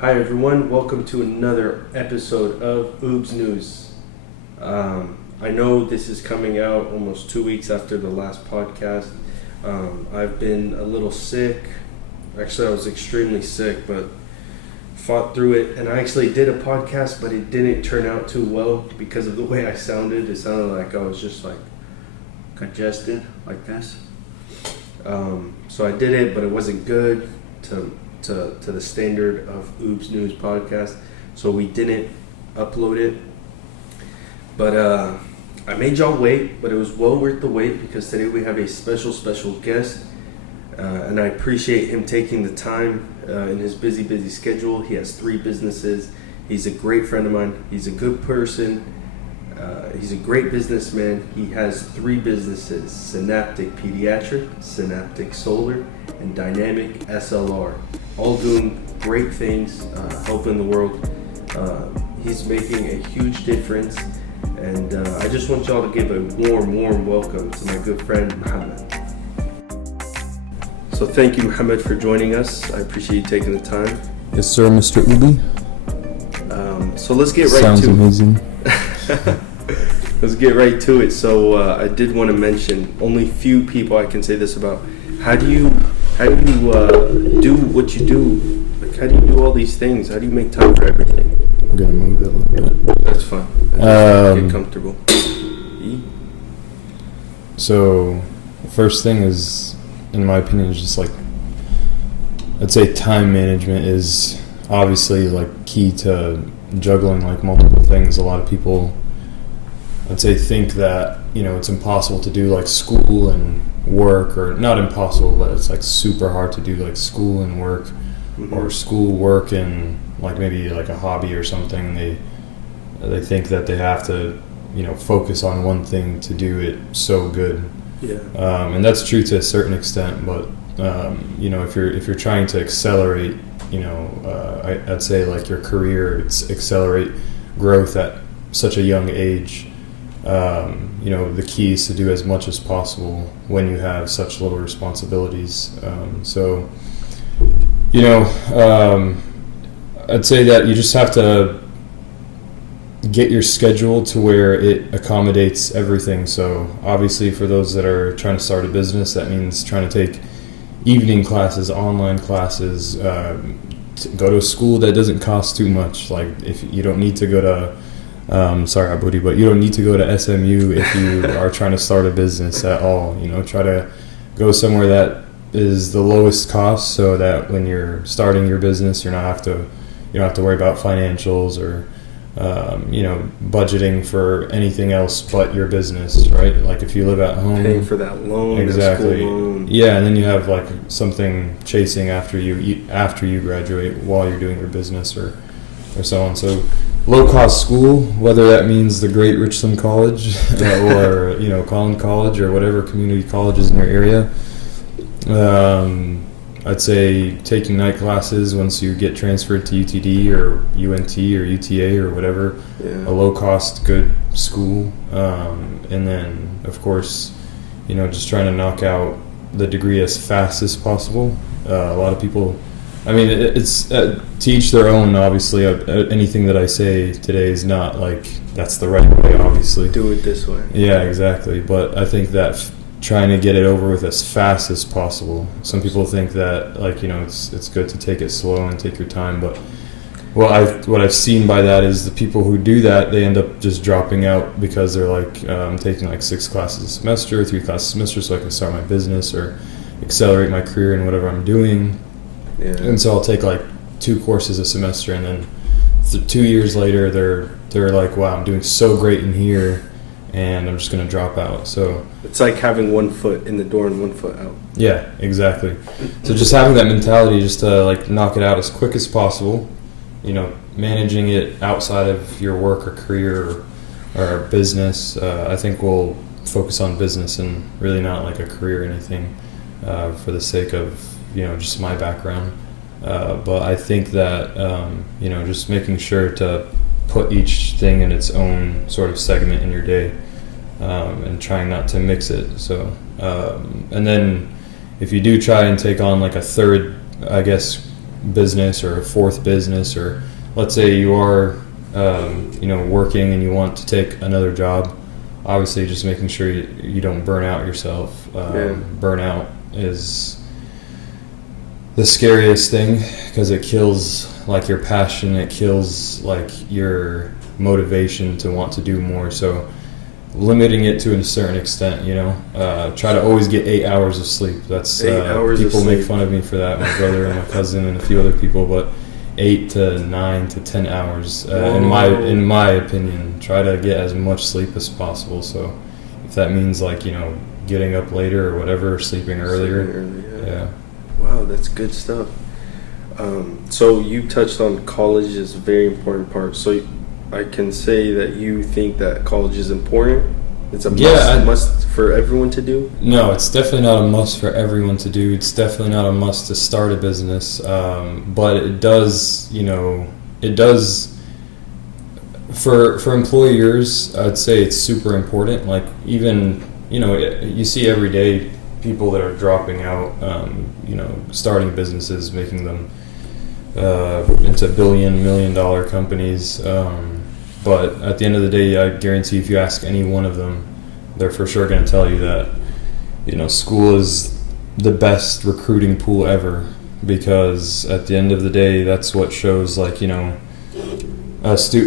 Hi everyone, welcome to another episode of Oobs News. I know this is coming out almost 2 weeks after the last podcast. I've been a little sick. Actually, I was extremely sick, but fought through it. And I actually did a podcast, but it didn't turn out too well because of the way I sounded. It sounded like I was just like congested like this. So I did it, but it wasn't good to the standard of Oobs News podcast, so we didn't upload it. But I made y'all wait, but it was well worth the wait because today we have a special guest, and I appreciate him taking the time in his busy schedule. He has 3 businesses. He's a great friend of mine. He's a good person. He's a great businessman. He has 3 businesses: Synaptic Pediatrics, Synaptic Solar, and Dynamic SLR. All doing great things, helping the world. He's making a huge difference, and I just want y'all to give a warm welcome to my good friend Mohammad. So thank you, Mohammad, for joining us. I appreciate you taking the time. Yes, sir, Mr. Oobs. So let's get right Sounds to amazing. Let's get right to it. So I did want to mention, only few people I can say this about. How do you do what you do? Like, how do you do all these things? How do you make time for everything? I'm gonna move it a little bit. That's fine. Get comfortable. So, the first thing is, in my opinion, is just like, I'd say time management is obviously like key to juggling like multiple things. A lot of people, I'd say, think that, you know, it's impossible to do like school and work, or not impossible, but it's like super hard to do like school and work, or school, work, and like maybe like a hobby or something. They think that they have to, you know, focus on one thing to do it so good. Yeah. And that's true to a certain extent, but you know, if you're trying to accelerate, you know, I'd say like your career, accelerate growth at such a young age. You know, the key is to do as much as possible when you have such little responsibilities. So, you know, I'd say that you just have to get your schedule to where it accommodates everything. So obviously for those that are trying to start a business, that means trying to take evening classes, online classes, go to a school that doesn't cost too much. Like, if you don't need to go to sorry, Abudi, but you don't need to go to SMU if you are trying to start a business at all. You know, try to go somewhere that is the lowest cost, so that when you're starting your business, you don't have to worry about financials or you know, budgeting for anything else but your business, right? Like if you live at home, paying for that loan, exactly. That school loan. Yeah, and then you have like something chasing after you graduate while you're doing your business or so on. So low-cost school, whether that means the Great Richland College or, you know, Collin College or whatever community colleges in your area. I'd say taking night classes once you get transferred to UTD or UNT or UTA or whatever, a low-cost, good school. And then, of course, you know, just trying to knock out the degree as fast as possible. A lot of people... I mean, it's to each their own, obviously. Anything that I say today is not like that's the right way, obviously. Do it this way. Yeah, exactly. But I think that trying to get it over with as fast as possible. Some people think that, like, you know, it's good to take it slow and take your time. But what I've seen by that is the people who do that, they end up just dropping out because they're like, I'm taking like 6 classes a semester, 3 classes a semester, so I can start my business or accelerate my career in whatever I'm doing. Yeah. And so I'll take like 2 courses a semester, and then 2 years later, they're like, wow, I'm doing so great in here, and I'm just going to drop out. So it's like having 1 foot in the door and 1 foot out. Yeah, exactly. So just having that mentality just to like knock it out as quick as possible, you know, managing it outside of your work or career or business. I think we'll focus on business and really not like a career or anything for the sake of, you know, just my background. But I think that, you know, just making sure to put each thing in its own sort of segment in your day, and trying not to mix it. So, and then if you do try and take on like a third, I guess, business or a fourth business, or let's say you are working and you want to take another job. Obviously, just making sure you don't burn out yourself. Burnout is the scariest thing because it kills like your passion, it kills like your motivation to want to do more. So limiting it to a certain extent, try to always get 8 hours of sleep. That's 8 hours people of make sleep. fun of me for that, my brother and my cousin and a few other people, but 8 to 9 to 10 hours in my opinion. Try to get as much sleep as possible. So if that means like getting up later or whatever, sleeping earlier. Yeah. Wow, that's good stuff. So you touched on college is a very important part. So I can say that you think that college is important. It's a must for everyone to do. No, it's definitely not a must for everyone to do. It's definitely not a must to start a business. But it does, for employers, I'd say it's super important. Like even, you see every day people that are dropping out, starting businesses, making them into $1-million companies. But at the end of the day, I guarantee if you ask any one of them, they're for sure going to tell you that, school is the best recruiting pool ever, because at the end of the day, that's what shows like,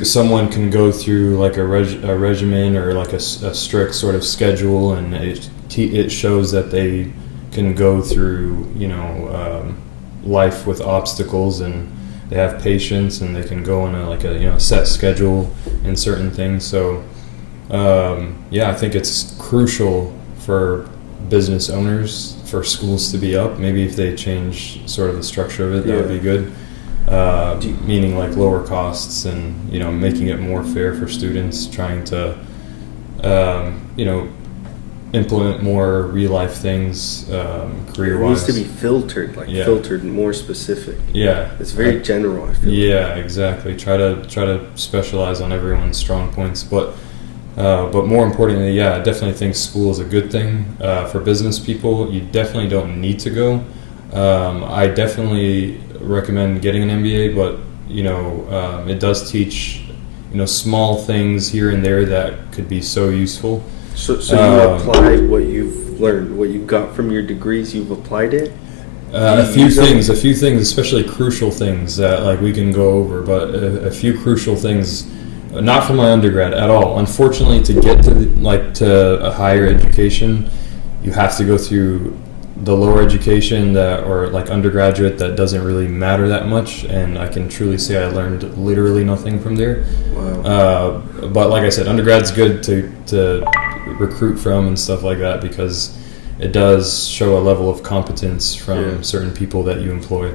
someone can go through like a regimen or like a strict sort of schedule, and it shows that they can go through, life with obstacles, and they have patience, and they can go on a set schedule in certain things. So I think it's crucial for business owners for schools to be up. Maybe if they change sort of the structure of it, that would be good. Meaning like lower costs and making it more fair for students, trying to implement more real life things career wise. It needs to be filtered, filtered more specific. Yeah, it's very general, I feel. Yeah, exactly. Try to specialize on everyone's strong points, but more importantly, I definitely think school is a good thing for business people. You definitely don't need to go. I definitely recommend getting an MBA, but it does teach small things here and there that could be so useful. So you apply what you've learned, what you got from your degrees. You've applied it. A few things, especially crucial things that like we can go over, but a few crucial things. Not from my undergrad at all. Unfortunately, to get to a higher education, you have to go through the lower education or like undergraduate that doesn't really matter that much, and I can truly say I learned literally nothing from there. Wow. But like I said, undergrad's good to recruit from and stuff like that, because it does show a level of competence from certain people that you employ,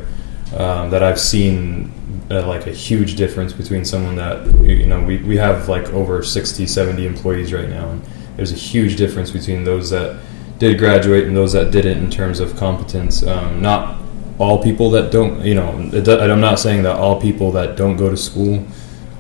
that I've seen like a huge difference between someone that we have like over 60-70 employees right now, and there's a huge difference between those that did graduate and those that didn't in terms of competence. Not all people that don't, I'm not saying that all people that don't go to school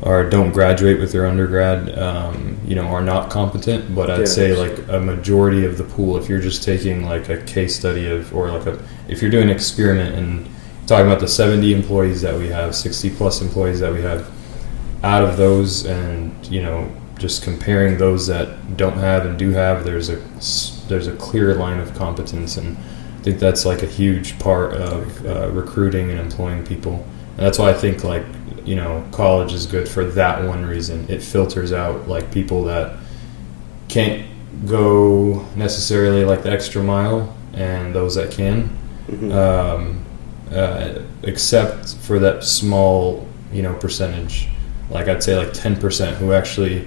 or don't graduate with their undergrad, are not competent, but I'd say like a majority of the pool, if you're just taking like a case study if you're doing an experiment and talking about the 70 employees that we have, 60 plus employees that we have, out of those, and just comparing those that don't have and do have, there's a clear line of competence, and I think that's like a huge part of recruiting and employing people. And that's why I think like college is good for that one reason. It filters out like people that can't go necessarily like the extra mile, and those that can. Mm-hmm. Except for that small percentage, like I'd say like 10% who actually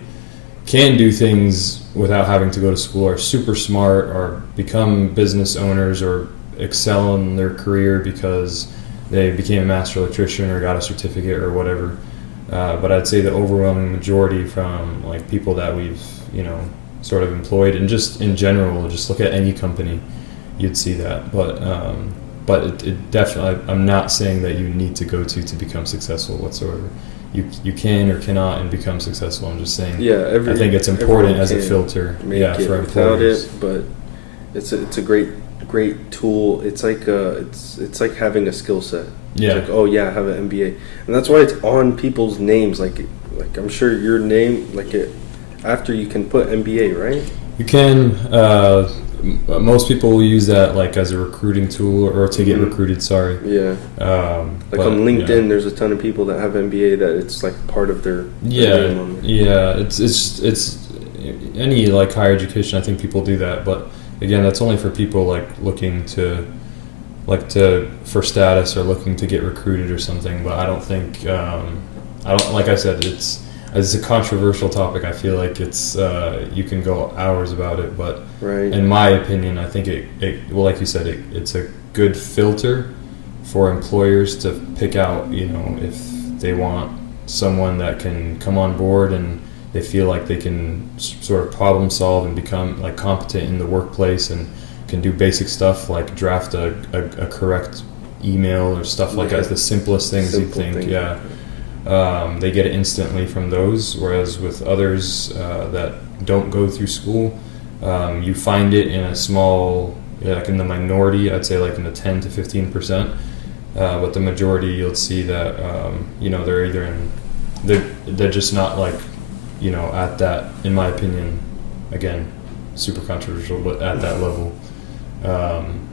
can do things without having to go to school, are super smart, or become business owners, or excel in their career because they became a master electrician or got a certificate or whatever. But I'd say the overwhelming majority from like people that we've sort of employed, and just in general, just look at any company, you'd see that. But it definitely, I'm not saying that you need to go to become successful whatsoever. You can or cannot and become successful. I'm just saying. I think it's important as a filter. For employers. But it's a great tool. It's like it's like having a skill set. Yeah. It's like, oh yeah, I have an MBA, and that's why it's on people's names. Like I'm sure your name, after you can put MBA, right? You can. Most people will use that like as a recruiting tool or to get recruited. Sorry. Yeah. On LinkedIn, there's a ton of people that have MBA that it's like part of their name on there. Yeah. It's any like higher education. I think people do that, but again, that's only for people like looking for status or looking to get recruited or something. But I don't think like I said, it's a controversial topic. I feel like it's you can go hours about it, but right. In my opinion, I think it like you said, it's a good filter for employers to pick out, if they want someone that can come on board and they feel like they can sort of problem solve and become like competent in the workplace and can do basic stuff like draft a correct email or stuff like that. The simplest things you'd think. Yeah. They get it instantly from those, whereas with others that don't go through school, you find it in a small, like in the minority, I'd say like in the 10 to 15%, but the majority you'll see that they're either they're just not like at that, in my opinion, again super controversial, but at that level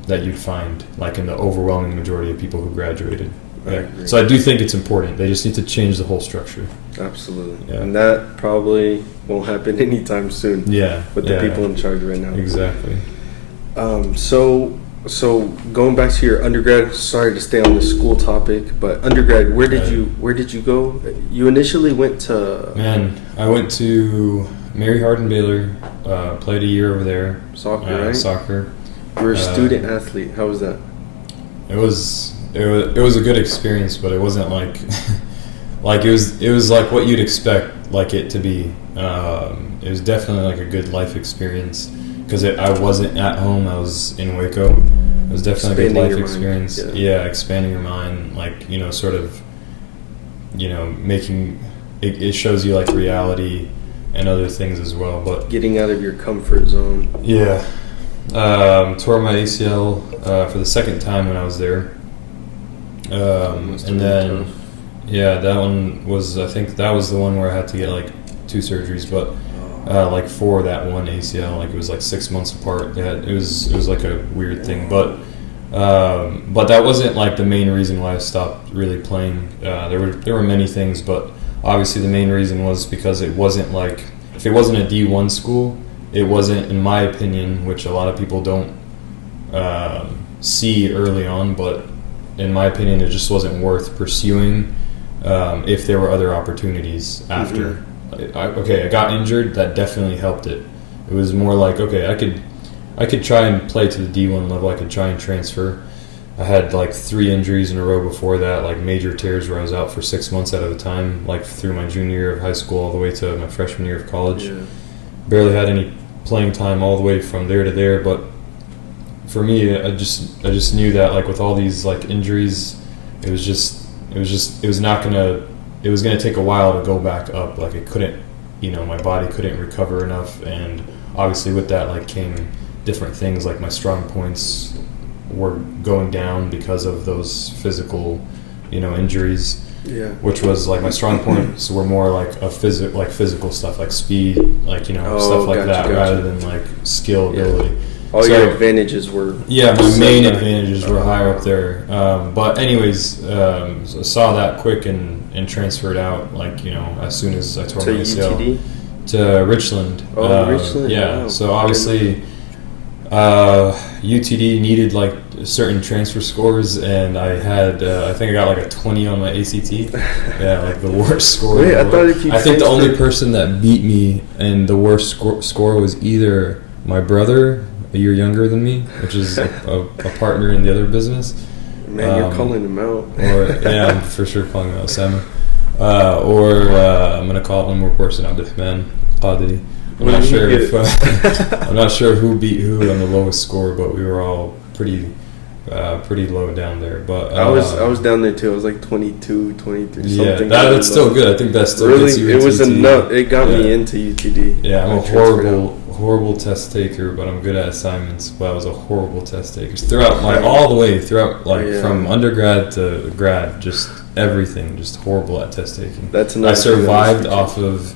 that you'd find like in the overwhelming majority of people who graduated. Yeah. So I do think it's important. They just need to change the whole structure. Absolutely. Yeah. And that probably won't happen anytime soon. Yeah. With the people in charge right now. Exactly. So going back to your undergrad, sorry to stay on the school topic, but undergrad, where did you go? You initially went to... I went to Mary Hardin Baylor, played a year over there. Soccer, right? Soccer. You were a student athlete. How was that? It was a good experience, but it wasn't like it was like what you'd expect like it to be. It was definitely like a good life experience because I wasn't at home. I was in Waco. It was definitely a good life experience. Yeah, expanding your mind, like sort of, making it shows you like reality and other things as well. But getting out of your comfort zone. Yeah. Tore my ACL for the second time when I was there. And then, that one was, I think that was the one where I had to get like 2 surgeries, but like for that one ACL, like it was like 6 months apart. It was like a weird thing, but that wasn't like the main reason why I stopped really playing. There were many things, but obviously the main reason was because it wasn't like, if it wasn't a D1 school, it wasn't, in my opinion, which a lot of people don't see early on, but in my opinion, it just wasn't worth pursuing if there were other opportunities after. I got injured. That definitely helped it. It was more like, okay, I could try and play to the D1 level. I could try and transfer. I had like 3 injuries in a row before that, like major tears where I was out for 6 months at a time, like through my junior year of high school all the way to my freshman year of college. Yeah. Barely had any playing time all the way from there to there, but for me, I just knew that like with all these like injuries, it was gonna take a while to go back up. Like it couldn't, my body couldn't recover enough, and obviously with that like came different things, like my strong points were going down because of those physical, injuries. Yeah. Which was like my strong points were more like physical stuff, like speed, like stuff like that, rather than like skill ability. All your advantages were... Yeah, my main advantages were higher up there. But anyways, saw that quick and transferred out, like, as soon as I tore my ACL. UTD? To Richland. Richland? Yeah, wow. So obviously UTD needed like certain transfer scores, and I had, I think I got like a 20 on my ACT. Yeah, like the worst score. Wait, I think the only person that beat me and the worst score was either my brother, a year younger than me, which is a partner in the other business. Man, you're calling him out. I'm for sure calling him out, Sam. I'm gonna call it one more person, Abdurrahman Qadiri. I'm not sure who beat who on the lowest score, but we were all pretty pretty low down there. But I was down there too. I was like 22, 23, yeah, something. that's still good. I think that's still really gets you it into was UTD. enough. It got me into UTD. Yeah, I'm I a transferred out. horrible test taker, but I'm good at assignments. But I was a horrible test taker throughout all the way throughout, from undergrad to grad, just everything, just horrible at test taking. That's another I survived thing off of,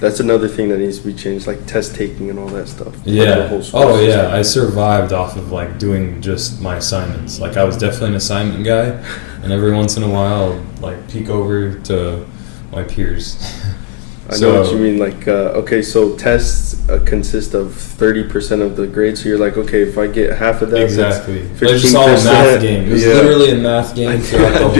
That's another thing that needs to be changed, like test taking and all that stuff. Yeah. The whole school Oh yeah, system. I survived off of like doing just my assignments. Like I was definitely an assignment guy, and every once in a while, I'd, like peek over to my peers. I know what you mean. Like, okay, so tests consist of 30% of the grade. So you're like, okay, if I get half of that, Exactly. It It was just all a math game. It was literally a math game throughout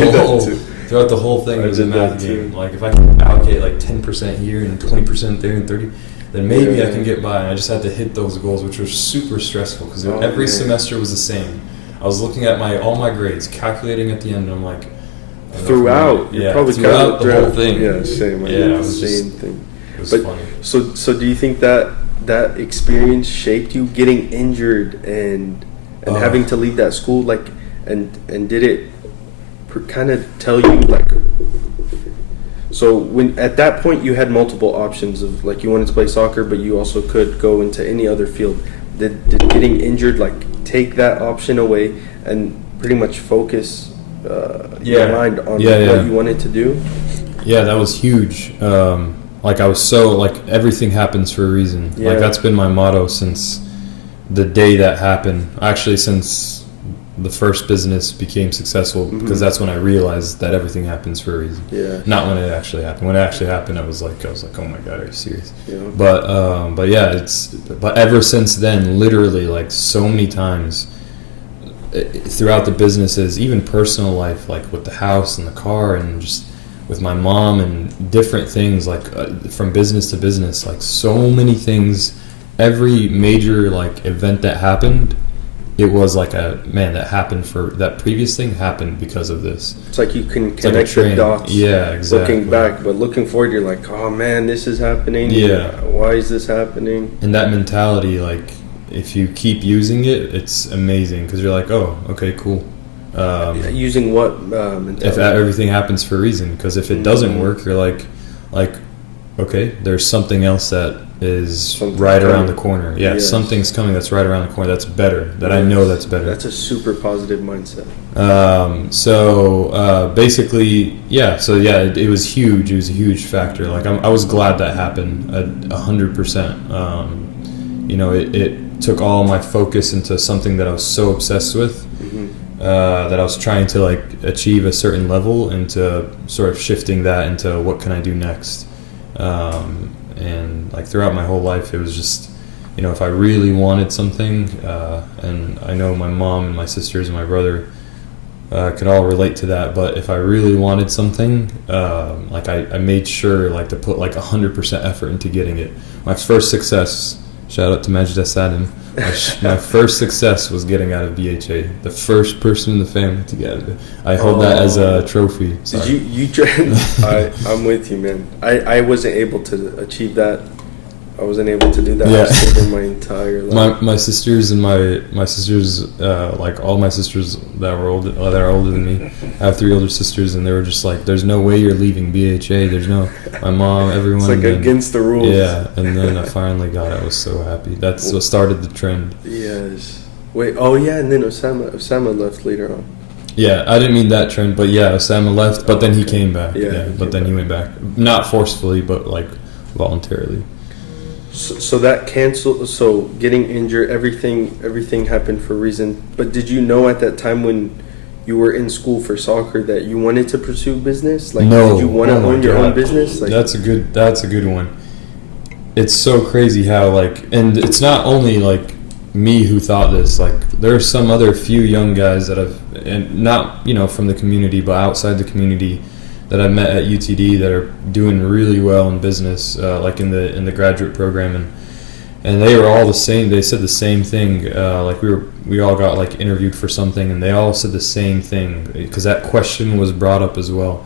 the whole thing. It was a math game. Like if I can allocate like 10% here and 20% there and 30, then maybe I can get by. And I just had to hit those goals, which were super stressful because every semester was the same. I was looking at all my grades, calculating at the end, and I'm like. Throughout, yeah, probably throughout the whole thing. Yeah, same. I Yeah, did it the was same just- thing. It was But funny. so do you think that experience shaped you getting injured and having to leave that school, like, and did it kind of tell you, like, so when at that point you had multiple options of, like, you wanted to play soccer but you also could go into any other field. Did getting injured like take that option away and pretty much focus your mind on what you wanted to do? Yeah, that was huge. Like I was so like everything happens for a reason. Yeah. Like that's been my motto since the day that happened. Actually, since the first business became successful, because that's when I realized that everything happens for a reason. Yeah. Not when it actually happened. When it actually happened, I was like, oh my god, are you serious? Yeah. But yeah, but ever since then, literally like so many times throughout the businesses, even personal life, like with the house and the car and just with my mom and different things, like from business to business, like so many things, every major like event that happened, it was like that happened for that previous thing happened because of this. It's like you can It's like a connect the train. dots. Yeah, exactly. Looking back, but looking forward, you're like, oh man, this is happening. Yeah. Why is this happening? And that mentality, like if you keep using it, it's amazing because you're like, oh, okay, cool. Using what mentality? If everything happens for a reason, because if it doesn't work, you're like, okay, there's something else that is right around the corner. Yeah, Yes. something's coming that's right around the corner that's better, that I know that's better. That's a super positive mindset. Basically, it was huge. It was a huge factor. Like I was glad that happened 100%. It took all my focus into something that I was so obsessed with. That I was trying to like achieve a certain level, into sort of shifting that into what can I do next. And like throughout my whole life, it was just, if I really wanted something, and I know my mom and my sisters and my brother could all relate to that, but if I really wanted something, like I made sure like to put like 100% effort into getting it. My first success, shout out to Majid Asadim, my first success was getting out of BHA. The first person in the family to get it. I hold that as a trophy. Sorry. Did you I'm with you, man. I wasn't able to achieve that. I wasn't able to do that in my entire life. My sisters and my sisters, like all my sisters that are older than me. I have 3 older sisters, and they were just like, "There's no way you're leaving BHA. There's no." My mom, everyone. It's like against the rules. Yeah, and then I finally got it. I was so happy. That's what started the trend. Yes. Wait. Oh yeah, and then Osama left later on. Yeah, I didn't mean that trend, but yeah, Osama left, but then he came back. Yeah, but then he went back, not forcefully, but like voluntarily. So that canceled. So getting injured, everything happened for a reason. But did you know at that time when you were in school for soccer that you wanted to pursue business? Like, no. Did you want to own your own business? Like, That's a good one. It's so crazy how like, and it's not only like me who thought this. Like there are some other few young guys that have, and not from the community, but outside the community, that I met at UTD that are doing really well in business, like in the graduate program, and they were all the same. They said the same thing. Like we all got like interviewed for something, and they all said the same thing because that question was brought up as well.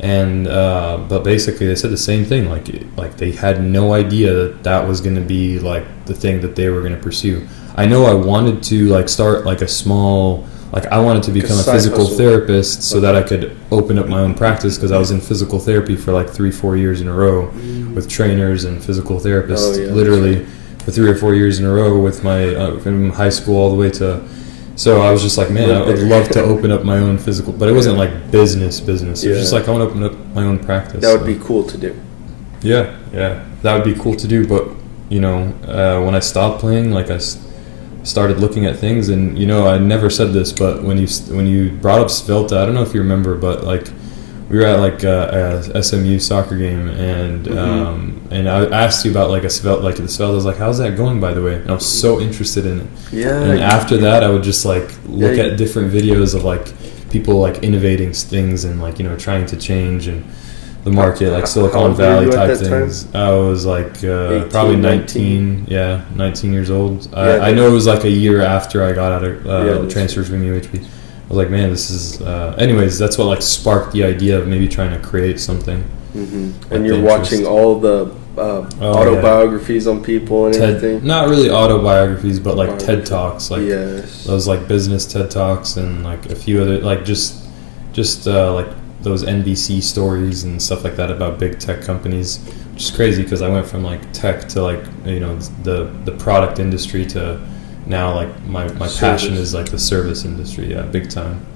And but basically they said the same thing. Like they had no idea that was going to be like the thing that they were going to pursue. I know I wanted to like start like a small like I wanted to become a side physical hustle. therapist so that I could open up my own practice, because I was in physical therapy for like 3-4 years in a row with trainers and physical therapists, literally for 3 or 4 years in a row with my from high school all the way to. So I was just like, man, I would love to open up my own physical, but it wasn't like business. It was just like, I want to open up my own practice. That would be cool to do. Yeah, that would be cool to do. But when I stopped playing, like I started looking at things, and I never said this, but when you brought up Svelte, I don't know if you remember, but like we were at like a SMU soccer game, and and I asked you about like a Svelte, like the Svelte. I was like, how's that going, by the way? And I was so interested in it. Yeah. And after that, I would just like look at different videos of like people like innovating things and like trying to change and the market, like Silicon Valley type things. I was like 18, probably 19 years old. I know it was like a year after I got out of transfers from UHB. I was like, man, this is anyways, that's what like sparked the idea of maybe trying to create something. And you're watching all the autobiographies on people and everything. Not really autobiographies, but like TED Talks, like those like business TED Talks, and like a few other like just like those NBC stories and stuff like that about big tech companies, which is crazy because I went from like tech to like the product industry to now like my passion is like the service industry, big time.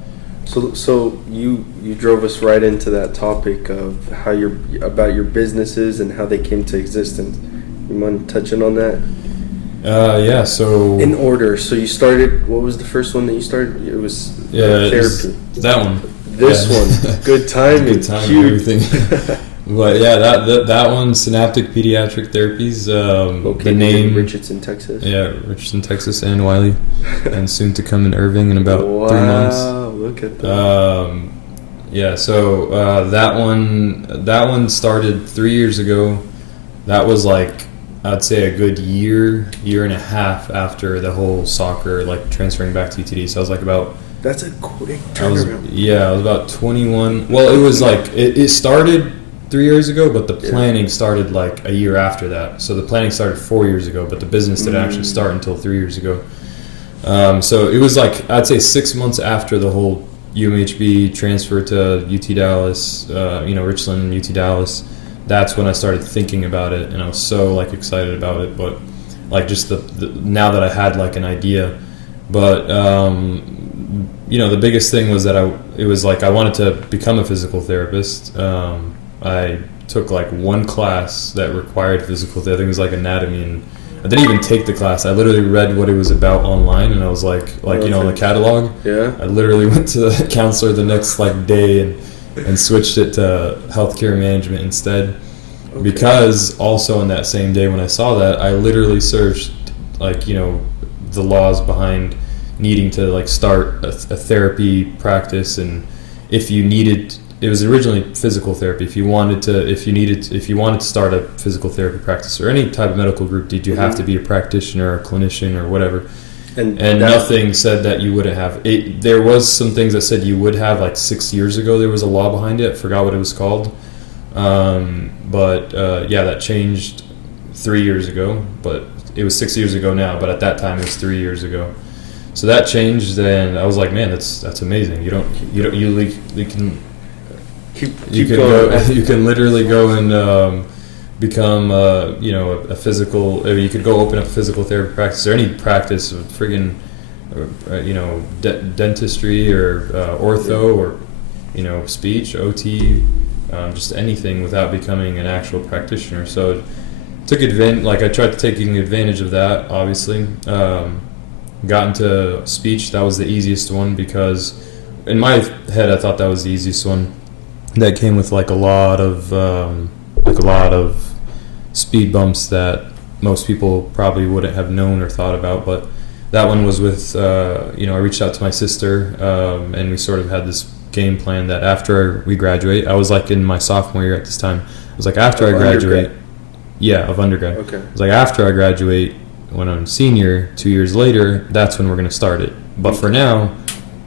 So you drove us right into that topic of how about your businesses and how they came to existence. You mind touching on that? So in order. So you started. What was the first one that you started? It was therapy. That one. This one. Good timing. Good timing. Everything. But that one, Synaptic Pediatric Therapies. Located the name in Richardson, Texas. Yeah, Richardson, Texas, and Wiley, and soon to come in Irving in about 3 months. Wow, look at that. So that one started 3 years ago. That was like, I'd say a good year and a half after the whole soccer, like transferring back to UTD. So I was like about. That's a quick turnaround. I was about 21. Well, it was like it started 3 years ago, but the planning started like a year after that. So the planning started 4 years ago, but the business didn't actually start until 3 years ago. So it was like, I'd say 6 months after the whole UMHB transfer to UT Dallas, Richland and UT Dallas. That's when I started thinking about it, and I was so like excited about it. But like just the now that I had like an idea, but the biggest thing was that I wanted to become a physical therapist. I took like one class that required physical therapy. I think it was like anatomy, and I didn't even take the class. I literally read what it was about online, and I was like on the catalog. Yeah. I literally went to the counselor the next like day and switched it to healthcare management instead. Okay. Because also on that same day when I saw that, I literally searched like the laws behind needing to like start a therapy practice, and if you needed. It was originally physical therapy. If you wanted to start a physical therapy practice or any type of medical group, did you have to be a practitioner or a clinician or whatever? And nothing said that you wouldn't have. There was some things that said you would have. Like 6 years ago, there was a law behind it. I forgot what it was called. That changed 3 years ago. But it was 6 years ago now. But at that time, it was 3 years ago. So that changed, and I was like, man, that's amazing. You can literally go and become a physical. Or you could go open up a physical therapy practice or any practice of friggin' dentistry or ortho or speech, OT, just anything without becoming an actual practitioner. So took advantage. Like I tried taking advantage of that. Obviously, got into speech. That was the easiest one because in my head I thought that was the easiest one. That came with like a lot of speed bumps that most people probably wouldn't have known or thought about. But that one was with I reached out to my sister, and we sort of had this game plan that after we graduate, I was like in my sophomore year at this time. I was like after I graduate, of undergrad. Okay. I was like after I graduate, when I'm senior, 2 years later, that's when we're gonna start it. But for now.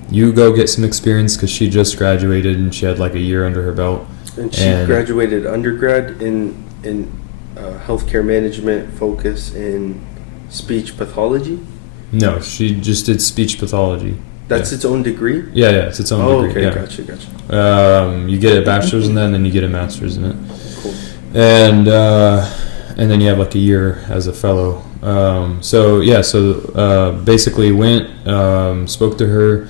You go get some experience because she just graduated and she had like a year under her belt. And she graduated undergrad in healthcare management, focus in speech pathology? No, she just did speech pathology. That's its own degree? Yeah, it's its own degree. Okay, Yeah. Gotcha. You get a bachelor's in that, and then you get a master's in it. Cool. And then you have like a year as a fellow. Basically went, spoke to her.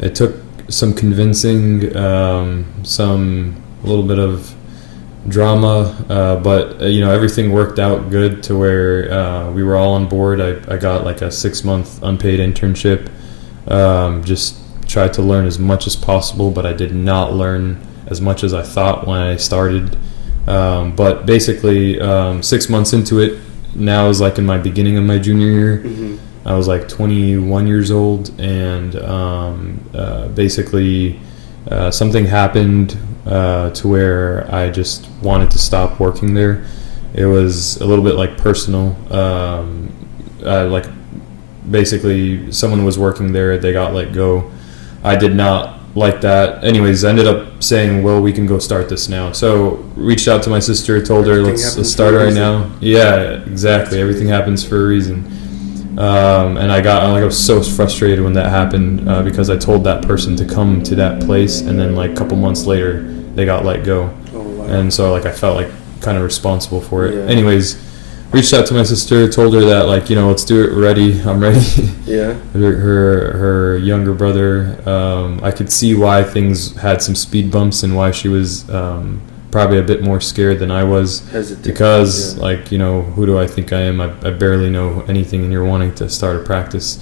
It took some convincing, a little bit of drama, but everything worked out good to where we were all on board. I got like a 6-month unpaid internship. Just tried to learn as much as possible, but I did not learn as much as I thought when I started. But basically, 6 months into it, now is like in my beginning of my junior year. Mm-hmm. I was like 21 years old, and basically something happened to where I just wanted to stop working there. It was a little bit like personal. Basically someone was working there, they got let go. I did not like that. Anyways, I ended up saying, well, we can go start this now. So reached out to my sister, told her let's start right now. Yeah, exactly. Everything happens for a reason. And I was so frustrated when that happened, because I told that person to come to that place, and then like a couple months later they got let go. Oh, wow. And so like I felt like kind of responsible for it. Yeah. Anyways, reached out to my sister, told her that like, let's do it, I'm ready. Yeah. Her younger brother, I could see why things had some speed bumps and why she was probably a bit more scared than I was. Hesitant. Because who do I think I am? I barely know anything, and you're wanting to start a practice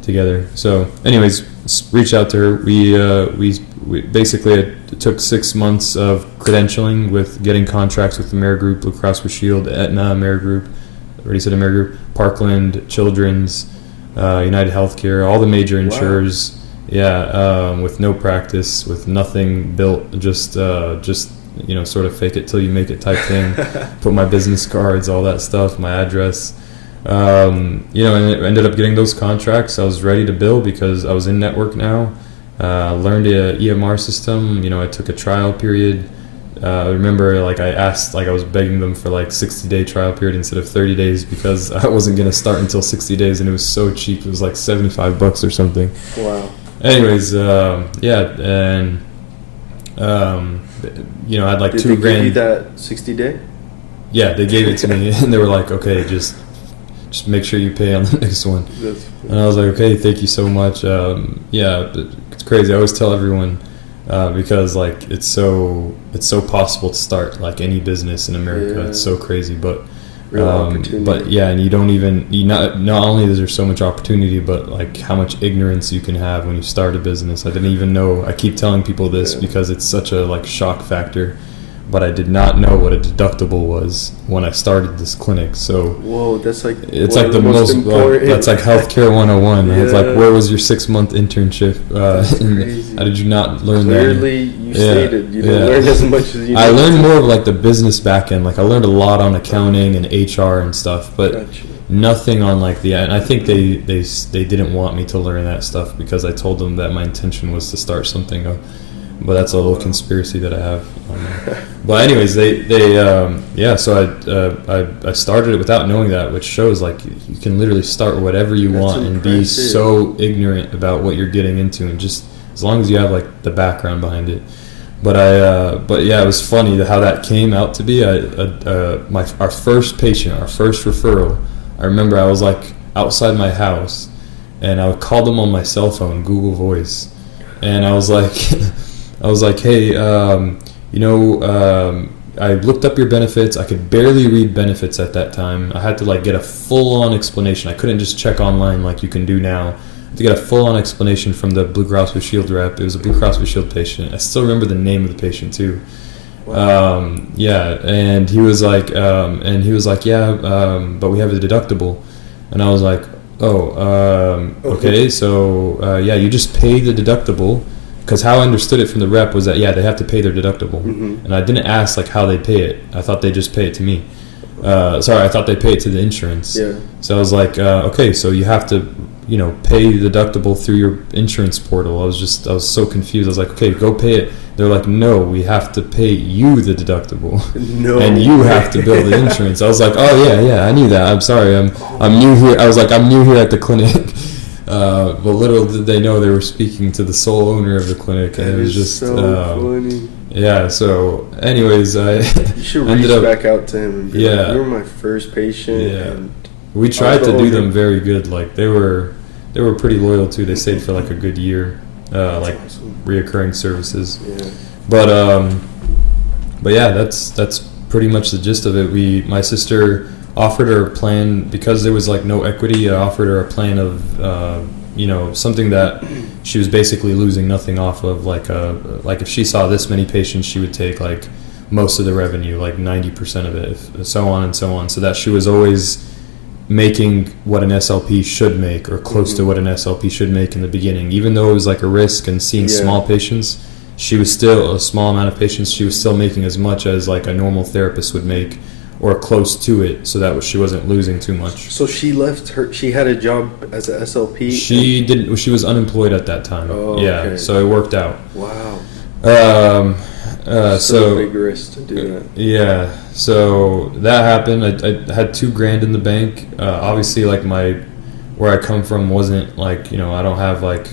together. So anyways, reached out to her. We basically, it took 6 months of credentialing with getting contracts with the Amerigroup, Blue Cross Blue Shield, Aetna, Amerigroup, already said Amerigroup, Parkland, Children's, United Healthcare, all the major insurers. Wow. Yeah, with no practice, with nothing built, just sort of fake it till you make it type thing. Put my business cards, all that stuff, my address. And it ended up getting those contracts. I was ready to bill because I was in network now. Learned the EMR system. I took a trial period. I remember I asked, I was begging them for 60-day trial period instead of 30 days because I wasn't going to start until 60 days, and it was so cheap. It was like $75 or something. Wow. Anyways, and I had like $2,000. Did they give you that 60-day? Yeah, they gave it to me, and they were like, okay, just make sure you pay on the next one. And I was like, okay, thank you so much. It's crazy. I always tell everyone because it's so possible to start any business in America. Yeah. It's so crazy, but and you don't even not only is there so much opportunity, but how much ignorance you can have when you start a business. I didn't even know. I keep telling people this because it's such a shock factor. But I did not know what a deductible was when I started this clinic. So whoa, that's it's the most important. That's healthcare 101. Yeah. It's where was your 6-month internship? How did you not learn that? Clearly, you stated you didn't learn as much as you. I learned more of the business back end. I learned a lot on accounting and HR and stuff, but nothing on the. And I think they didn't want me to learn that stuff because I told them that my intention was to start something up. But that's a little conspiracy that I have. But anyways, so I started it without knowing that, which shows you can literally start whatever you want and be so ignorant about what you're getting into, and just as long as you have the background behind it. But it was funny how that came out to be. Our first patient, our first referral. I remember I was outside my house, and I would call them on my cell phone, Google Voice, and I was like, hey, I looked up your benefits. I could barely read benefits at that time. I had to get a full-on explanation. I couldn't just check online like you can do now. I had to get a full-on explanation from the Blue Cross Blue Shield rep. It was a Blue Cross Blue Shield patient. I still remember the name of the patient too. Wow. And he was like, but we have a deductible. And I was like, okay, so you just pay the deductible. Because how I understood it from the rep was that, they have to pay their deductible. Mm-hmm. And I didn't ask, how they pay it. I thought they just pay it to me. I thought they pay it to the insurance. Yeah. So I was like, okay, so you have to, pay the deductible through your insurance portal. I was so confused. I was like, okay, go pay it. They're like, no, we have to pay you the deductible. No. And you have to bill the insurance. I was like, oh, yeah, I knew that. I'm sorry. I'm new here. I was like, I'm new here at the clinic. But little did they know they were speaking to the sole owner of the clinic, and it was just so funny. Yeah. So, anyways, You should reach back out to him and be like, "You were my first patient." Yeah. And we tried to do them very good. Like they were pretty loyal too. They stayed for like a good year, like awesome. Reoccurring services. Yeah. But yeah, that's pretty much the gist of it. My sister offered her a plan because there was like no equity. I offered her a plan of something that she was basically losing nothing off of. Like if she saw this many patients, she would take like most of the revenue, like 90% of it, so on and so on, so that she was always making what an SLP should make or close to what an SLP should make in the beginning. Even though it was like a risk and seeing small patients, she was still a small amount of patients. She was still making as much as like a normal therapist would make, or close to it, so that she wasn't losing too much. So she had a job as a SLP? She didn't. She was unemployed at that time. Oh, yeah, okay. so it worked out. Wow. So a big risk to do that. Yeah, so that happened. I had $2,000 in the bank. Obviously, like where I come from wasn't like, I don't have like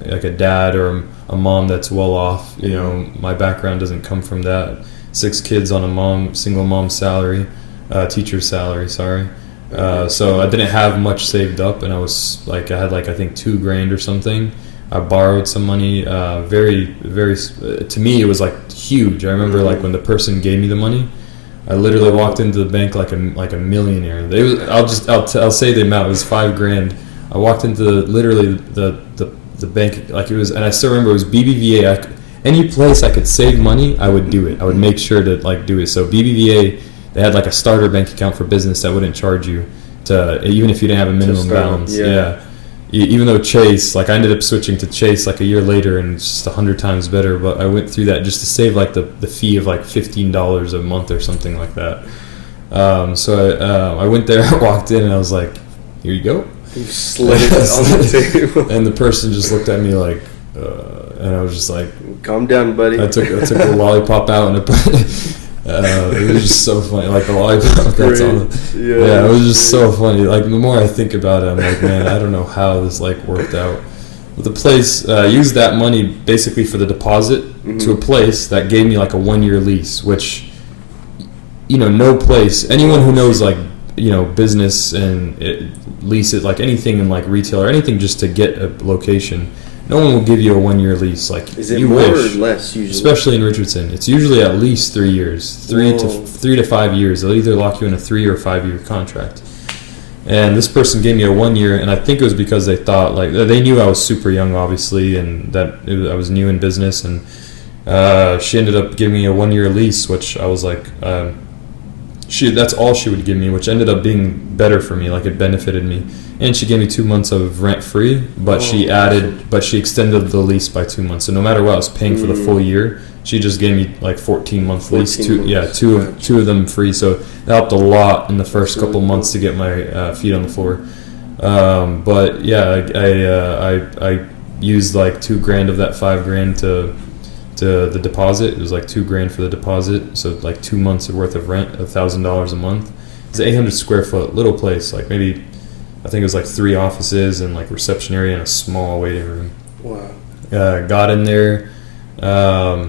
a dad or a mom that's well off. My background doesn't come from that. 6 kids on a single mom salary, teacher's salary. Sorry. So I didn't have much saved up, and I had I think $2,000 or something. I borrowed some money. Very, very. To me, it was like huge. I remember like when the person gave me the money, I literally walked into the bank like a millionaire. I'll say the amount. It was $5,000. I walked into literally the bank like it was, and I still remember it was BBVA. Any place I could save money, I would do it. I would make sure to like do it. So BBVA, they had like a starter bank account for business that wouldn't charge you even if you didn't have a minimum balance. Yeah. Even though Chase, like I ended up switching to Chase like a year later, and it's just 100 times better. But I went through that just to save like the fee of like $15 a month or something like that. So I went there, walked in, and I was like, "Here you go." You slid it on the table, and the person just looked at me like, and I was just like, "Calm down, buddy." I took the lollipop out, and it was just so funny. Like the lollipop that's on it. Yeah, it was just so funny. Like the more I think about it, I'm like, man, I don't know how this like worked out. But the place used that money basically for the deposit to a place that gave me like a 1-year lease, which no place. Anyone who knows like business and lease it, like anything in like retail or anything, just to get a location. No one will give you a 1-year lease. Like, is it more or less usually? Especially in Richardson, it's usually at least 3 years, 3 to 5 years. They'll either lock you in a 3 or 5 year contract. And this person gave me a 1 year, and I think it was because they thought like they knew I was super young, obviously, and that I was new in business. And she ended up giving me a 1-year lease, which I was like, that's all she would give me, which ended up being better for me. Like it benefited me. And she gave me 2 months of rent free, but she extended the lease by 2 months. So no matter what I was paying for the full year, she just gave me like 14-month lease. Two of them free. So it helped a lot in the first couple months to get my feet on the floor. But yeah, I used like $2,000 of that $5,000 to the deposit. It was like $2,000 for the deposit. So like 2 months worth of rent, $1,000 a month. It's an 800 square foot little place, like maybe. I think it was like 3 offices and like reception area and a small waiting room. Wow. Got in there,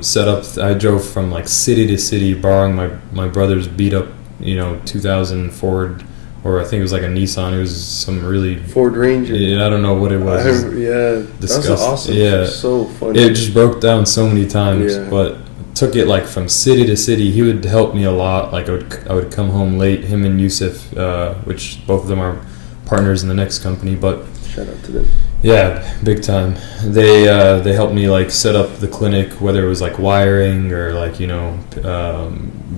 set up. I drove from like city to city, borrowing my brother's beat up, 2000 Ford, or I think it was like a Nissan. It was some really Ford Ranger. Yeah, I don't know what it was. That's awesome. Yeah, so funny. It just broke down so many times, but took it like from city to city. He would help me a lot. Like I would come home late. Him and Yusuf, which both of them are partners in the next company, but shout out to them. Yeah, big time. They helped me like set up the clinic, whether it was like wiring or like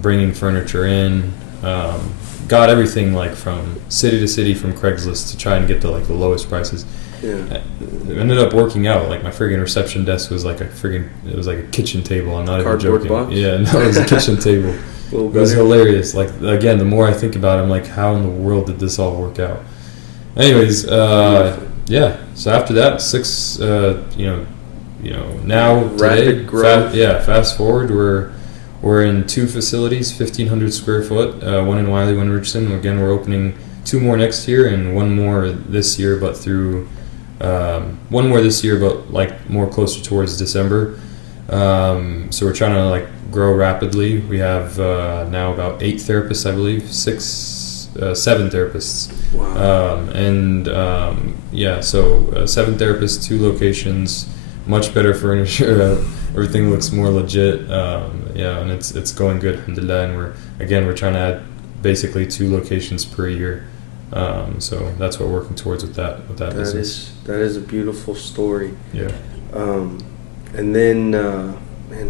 bringing furniture in. Got everything like from city to city from Craigslist to try and get the like the lowest prices. Yeah. It ended up working out. Like my friggin' reception desk was like it was like a kitchen table. I'm not Cardboard even joking. Box? Yeah, no, it was a kitchen table. It was hilarious. Like again, the more I think about it, I'm like, how in the world did this all work out? Anyways, yeah. So after that, now rapid growth. Fast forward, we're in 2 facilities, 1,500 square foot. One in Wiley, one in Richardson. Again, we're opening 2 more next year and 1 more this year. But through One more this year, but like more closer towards December. So we're trying to like grow rapidly. We have now about 8 therapists, I believe, 7 therapists. Wow. So 7 therapists, 2 locations, much better furniture. Everything looks more legit. And it's going good, alhamdulillah. And we're trying to add basically 2 locations per year. So that's what we're working towards with that business. That is a beautiful story. Yeah. And then,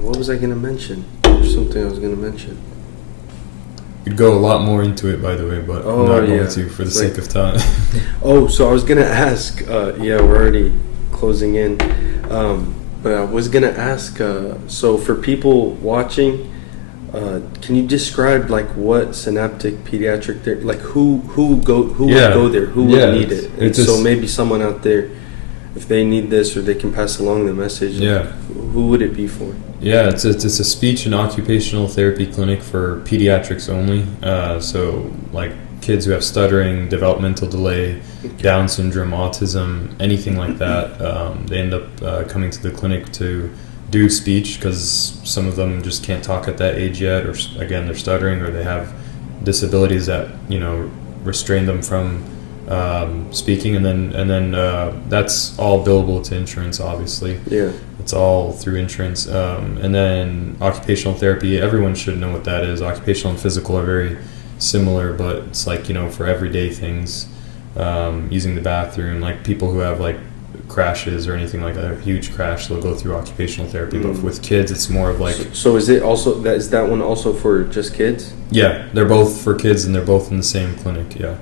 what was I going to mention? There's something I was going to mention. Could go a lot more into it, by the way, but I'm not going to for the sake of time. So I was going to ask, we're already closing in, but I was going to ask, so for people watching, can you describe like what Synaptic Pediatric therapy, like who would go there, who would need it? And so maybe someone out there, if they need this or they can pass along the message, who would it be for? Yeah, it's a speech and occupational therapy clinic for pediatrics only. So like kids who have stuttering, developmental delay, Down syndrome, autism, anything like that. They end up coming to the clinic to do speech because some of them just can't talk at that age yet, or again they're stuttering, or they have disabilities that restrain them from speaking, and then that's all billable to insurance, obviously. Yeah, it's all through insurance. And then occupational therapy, everyone should know what that is. Occupational and physical are very similar, but it's like for everyday things, using the bathroom, like people who have like crashes or anything like that, a huge crash, they'll go through occupational therapy. But with kids, it's more of like. So is that one also for just kids? Yeah, they're both for kids, and they're both in the same clinic. Yeah.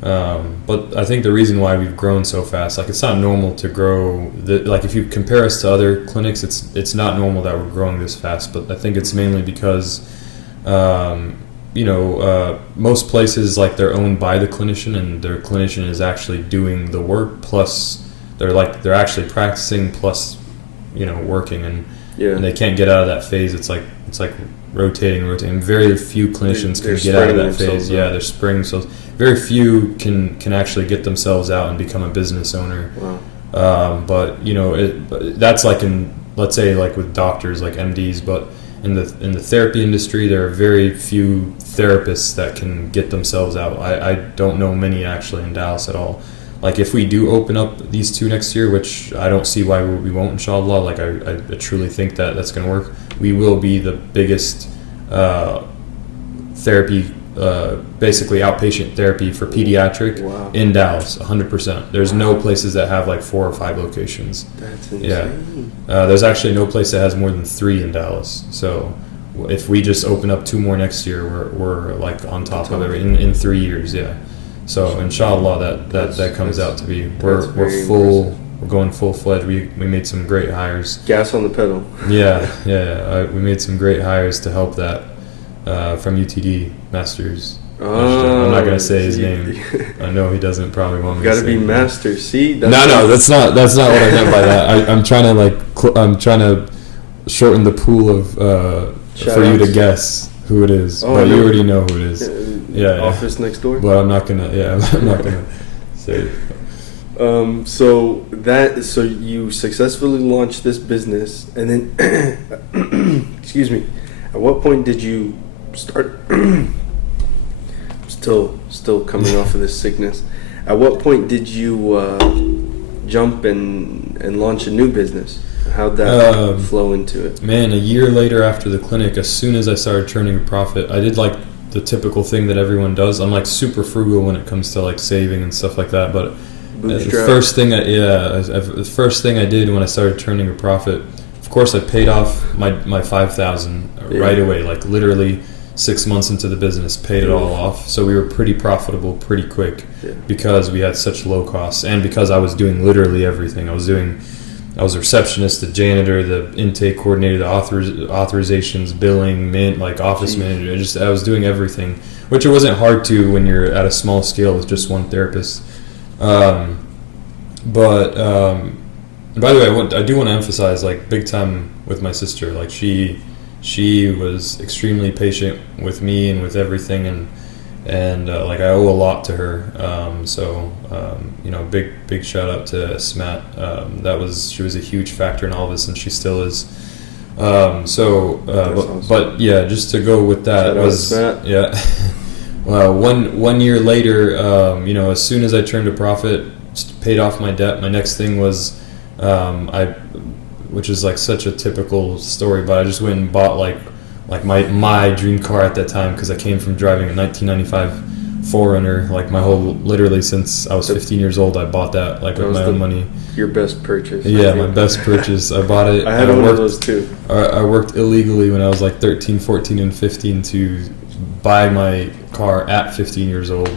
But I think the reason why we've grown so fast, like it's not normal to grow. Like if you compare us to other clinics, it's not normal that we're growing this fast. But I think it's mainly because, most places like they're owned by the clinician, and their clinician is actually doing the work. Plus, they're actually practicing. Plus, working, and they can't get out of that phase. It's like rotating. Very few clinicians can get out of that phase. Yeah, they're spring. So very few can actually get themselves out and become a business owner. Wow. But that's like let's say like with doctors, like MDs. But in the therapy industry, there are very few therapists that can get themselves out. I don't know many actually in Dallas at all. Like if we do open up these 2 next year, which I don't see why we won't, inshallah, like I truly think that that's going to work. We will be the biggest therapy, basically outpatient therapy for pediatric in Dallas, 100%. There's no places that have like 4 or 5 locations. That's insane. Yeah. There's actually no place that has more than 3 in Dallas. So if we just open up 2 more next year, we're like on top of it in 3 years. Yeah. So inshallah that comes out to be we're full. Impressive. We're going full-fledged. We made some great hires. Gas on the pedal. Yeah. We made some great hires to help that from UTD Masters. I'm not gonna say his name. I know he doesn't probably want me to say. Got to be Master. See? No, that's not what I meant by that. I'm trying to shorten the pool of for you to guess who it is. But you already know who it is. Yeah. Office next door. But I'm not gonna say it. So you successfully launched this business, and then excuse me, at what point did you start still coming off of this sickness, at what point did you jump and launch a new business? How'd that flow into it? Man, a year later after the clinic, as soon as I started turning a profit, I did like the typical thing that everyone does. I'm like super frugal when it comes to like saving and stuff like that, but the first thing I did when I started turning a profit, of course I paid off my $5,000 right away, like literally 6 months into the business, paid it all off. So we were pretty profitable pretty quick because we had such low costs, and because I was doing literally everything. I was a receptionist, the janitor, the intake coordinator, the authorizations, billing, like office manager. I was doing everything, which it wasn't hard to when you're at a small scale with just one therapist. But by the way, I do want to emphasize, like, big time with my sister. Like, she was extremely patient with me and with everything, and like I owe a lot to her. Big shout out to Smat. She was a huge factor in all of this, and she still is. Awesome. But yeah, just to go with that yeah. Well, one year later, as soon as I turned a profit, paid off my debt. My next thing was, which is like such a typical story, but I just went and bought like my dream car at that time, because I came from driving a 1995 4Runner. Like literally since I was 15 years old, I bought that with my own money. Your best purchase. Yeah, my best purchase. I bought it. I had one of those too. I worked illegally when I was like 13, 14, and 15 to buy my car at 15 years old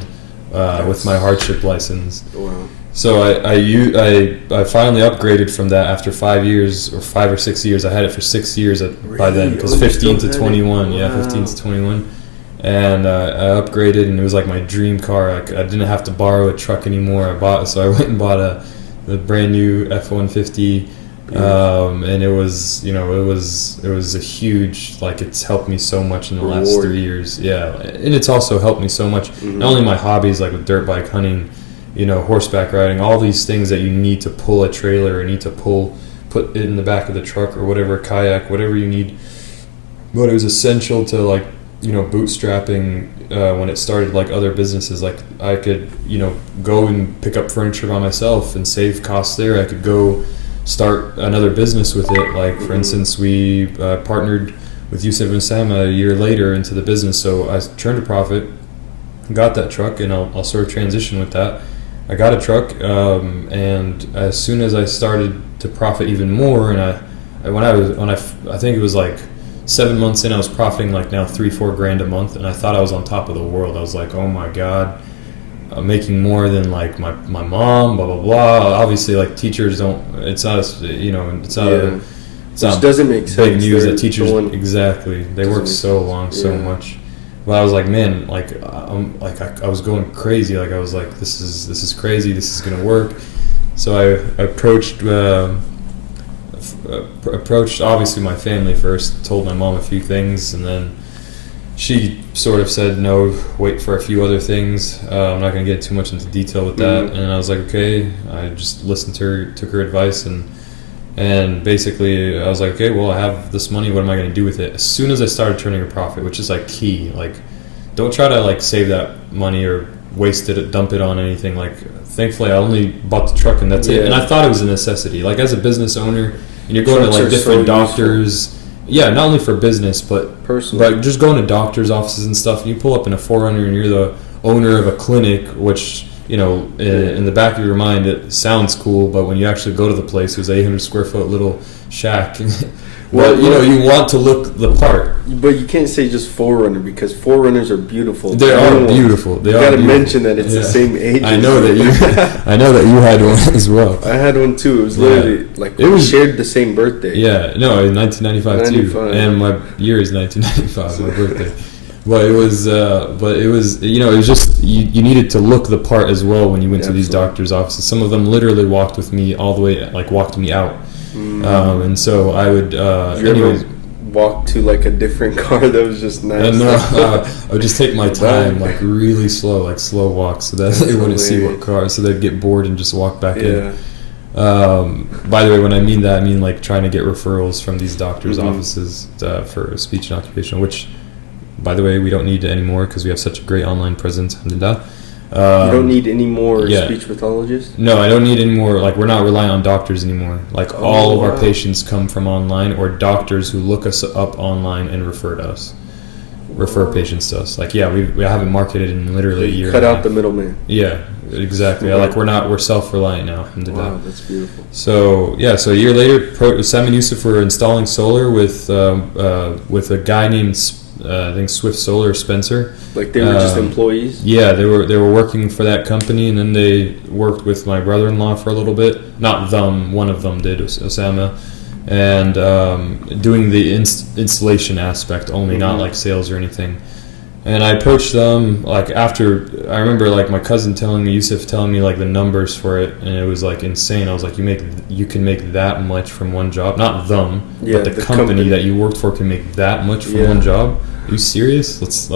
with my hardship license. Wow. So I finally upgraded from that after 5 years, or 5 or 6 years. I had it for 6 years by then, because 15 to 21. Yeah, 15 to 21. And I upgraded, and it was like my dream car. I didn't have to borrow a truck anymore. So I went and bought a brand new F-150, and it was a huge, it's helped me so much in the last 3 years. Yeah, and it's also helped me so much. Mm-hmm. Not only my hobbies, like with dirt bike hunting, horseback riding, all these things that you need to pull a trailer or need to put it in the back of the truck or whatever, kayak, whatever you need. But it was essential to bootstrapping when it started, like other businesses. Like I could, go and pick up furniture by myself and save costs there. I could go start another business with it. Like for instance, we partnered with Yusuf and Sam a year later into the business. So I turned a profit, got that truck, and I'll sort of transition with that. I got a truck, and as soon as I started to profit even more, and I think it was like 7 months in, I was profiting like now $3-4 grand a month, and I thought I was on top of the world. I was like, oh my god, I'm making more than like my mom, blah blah blah. Obviously, like teachers don't. It's not doesn't make sense. Big news that teachers exactly they work so long, so much. But I was like, man, I was going crazy. Like I was like, this is crazy. This is gonna work. So I approached obviously my family first. Told my mom a few things, and then she sort of said no. Wait for a few other things. I'm not gonna get too much into detail with that. Mm-hmm. And I was like, okay. I just listened to her, took her advice, and basically I was like, okay, well, I have this money, what am I going to do with it? As soon as I started turning a profit, which is like key, like don't try to like save that money or waste it, dump it on anything. Like thankfully I only bought the truck and that's it. And I thought it was a necessity. Like as a business owner, and you're going to like different doctors, not only for business but personal, but just going to doctors' offices and stuff, and you pull up in a 4Runner and you're the owner of a clinic, which in the back of your mind, it sounds cool, but when you actually go to the place, it was 800 square foot little shack. Well, you want to look the part. But you can't say just 4Runner, because 4Runners are beautiful. They are beautiful. You got to mention that it's the same age. I know that you had one as well. I had one too. It was literally we shared the same birthday. Yeah, no, in 1995 too, and my year is 1995, my birthday. But it was it was just you needed to look the part as well when you went to these doctors' offices. Some of them literally walked with me all the way, walked me out, and so I would. Anyways, walk to a different car that was just nice. No, I would just take my time, really slow, slow walk, so that they wouldn't see what car, so they'd get bored and just walk back in. By the way, when I mean that, I mean trying to get referrals from these doctors' offices for speech and occupational, which. By the way, we don't need it anymore because we have such a great online presence. You don't need any more speech pathologists? No, I don't need any more. We're not relying on doctors anymore. All of our patients come from online, or doctors who look us up online and refer patients to us. We haven't marketed in literally a year. Cut out the middleman. Yeah, exactly. We're self-reliant now. Wow, that's beautiful. So a year later, Sam and Yusuf were installing solar with a guy named I think Swift Solar, Spencer. They were just employees? Yeah, they were working for that company, and then they worked with my brother-in-law for a little bit. Not them, one of them did, Osama. And doing the installation aspect only, not sales or anything. And I approached them after I remember my cousin telling me, Yusuf telling me the numbers for it, and it was insane. I was like, you can make that much from one job, not them, but the company that you worked for can make that much from one job. Are you serious? Let's